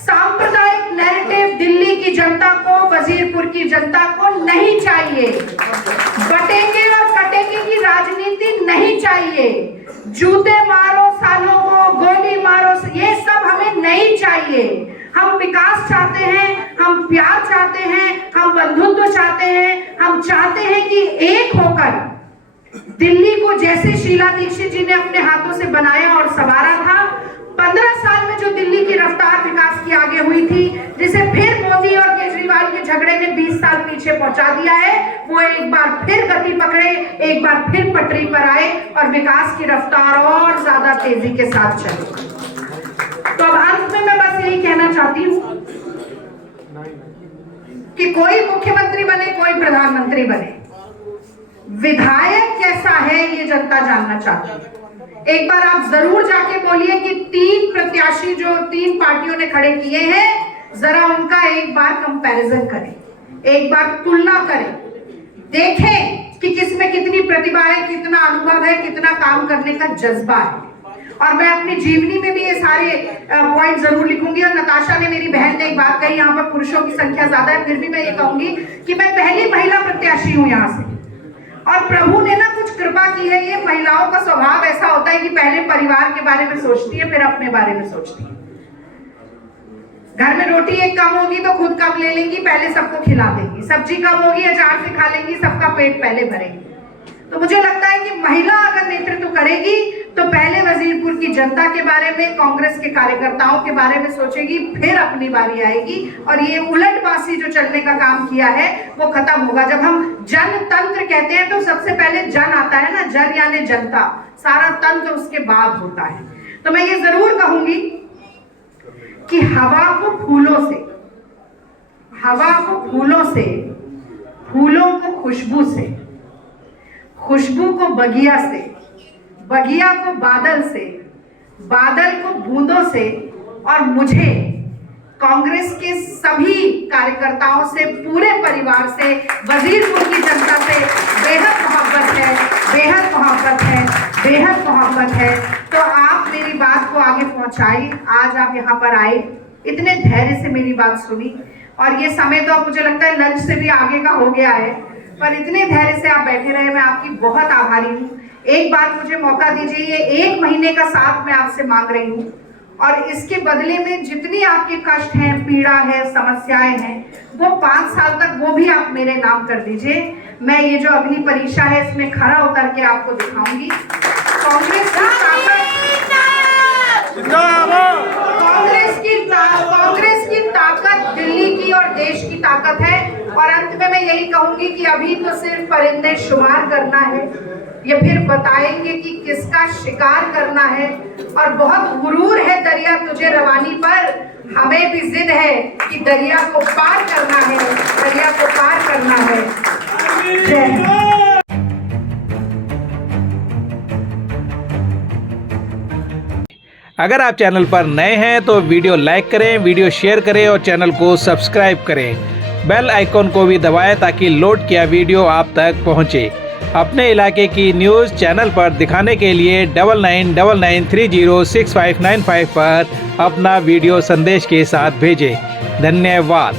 सांप्रदायिक नैरेटिव दिल्ली की जनता को, वजीरपुर की जनता को नहीं चाहिए। बटेंगे और कटेंगे की राजनीति नहीं चाहिए। जूते मारो सालों को, गोली मारो, ये सब हमें नहीं चाहिए। हम विकास चाहते हैं, हम प्यार चाहते हैं, हम बंधुत्व चाहते हैं, हम चाहते हैं कि एक होकर दिल्ली को जैसे शीला दीक्षित जी ने अपने हाथों से बनाया और संवारा था, 15 साल में जो दिल्ली की रफ्तार विकास की आगे हुई थी, जिसे फिर मोदी और केजरीवाल के झगड़े ने 20 साल पीछे पहुंचा दिया है, वो एक बार फिर गति पकड़े, एक बार फिर पटरी पर आए और विकास की रफ्तार और ज्यादा तेजी के साथ चले। तो अब अंत में मैं बस यही कहना चाहती हूँ कि कोई मुख्यमंत्री बने, कोई प्रधानमंत्री बने, विधायक कैसा है ये जनता जानना चाहती है। एक बार आप जरूर जाके बोलिए कि 3 प्रत्याशी जो 3 पार्टियों ने खड़े किए हैं, जरा उनका एक बार कंपैरिजन करें, एक बार तुलना करें, देखें कि किसमें कितनी प्रतिभा है, कितना अनुभव है, कितना काम करने का जज्बा है। और मैं अपनी जीवनी में भी ये सारे पॉइंट जरूर लिखूंगी। और नताशा ने, मेरी बहन ने एक बात कही, यहाँ पर पुरुषों की संख्या ज्यादा है, फिर भी मैं ये कहूंगी कि मैं पहली महिला प्रत्याशी हूँ यहाँ से। और प्रभु ने ना कुछ कृपा की है, ये महिलाओं का स्वभाव ऐसा होता है कि पहले परिवार के बारे में सोचती है, फिर अपने बारे में सोचती है। घर में रोटी एक कम होगी तो खुद कम ले लेंगी, पहले सबको खिला देंगी, सब्जी कम होगी अचार से खा लेंगी, सबका पेट पहले भरेंगी। तो मुझे लगता है कि महिला अगर नेतृत्व करेगी तो पहले वजीरपुर की जनता के बारे में, कांग्रेस के कार्यकर्ताओं के बारे में सोचेगी, फिर अपनी बारी आएगी। और ये उलटबासी जो चलने का काम किया है वो खत्म होगा। जब हम जनतंत्र कहते हैं तो सबसे पहले जन आता है ना, जन यानी जनता, सारा तंत्र उसके बाद होता है। तो मैं ये जरूर कहूंगी कि हवा को फूलों से, हवा को फूलों से, फूलों को खुशबू से, खुशबू को बगिया से, बगिया को बादल से, बादल को बूंदों से, और मुझे कांग्रेस के सभी कार्यकर्ताओं से, पूरे परिवार से, वजीरपुर की जनता से बेहद मोहब्बत है, बेहद मोहब्बत है, बेहद मोहब्बत है। तो आप मेरी बात को आगे पहुंचाई। आज आप यहाँ पर आए, इतने धैर्य से मेरी बात सुनी, और ये समय तो अब मुझे लगता है लंच से भी आगे का हो गया है, पर इतने धैर्य से आप बैठे रहे, मैं आपकी बहुत आभारी हूँ। एक बार मुझे मौका दीजिए, ये 1 महीने का साथ मैं आपसे मांग रही हूँ, और इसके बदले में जितनी आपके कष्ट हैं, पीड़ा है, समस्याएं हैं, वो 5 साल तक वो भी आप मेरे नाम कर दीजिए। मैं ये जो अग्नि परीक्षा है इसमें खरा उतर के आपको दिखाऊंगी। कांग्रेस की ताकत दिल्ली की और देश की ताकत है। और अंत में मैं यही कहूंगी कि अभी तो सिर्फ परिंदे शुमार करना है, ये फिर बताएंगे कि किसका शिकार करना है। और बहुत गुरूर है दरिया तुझे रवानी पर, हमें भी जिद है कि दरिया को पार करना है, दरिया को पार करना है। जय हिंद। अगर आप चैनल पर नए हैं तो वीडियो लाइक करें, वीडियो शेयर करें और चैनल को सब्सक्राइब करें। बेल आइकॉन को भी दबाएं ताकि लोड किया वीडियो आप तक पहुंचे। अपने इलाके की न्यूज़ चैनल पर दिखाने के लिए 9999306595 पर अपना वीडियो संदेश के साथ भेजें। धन्यवाद।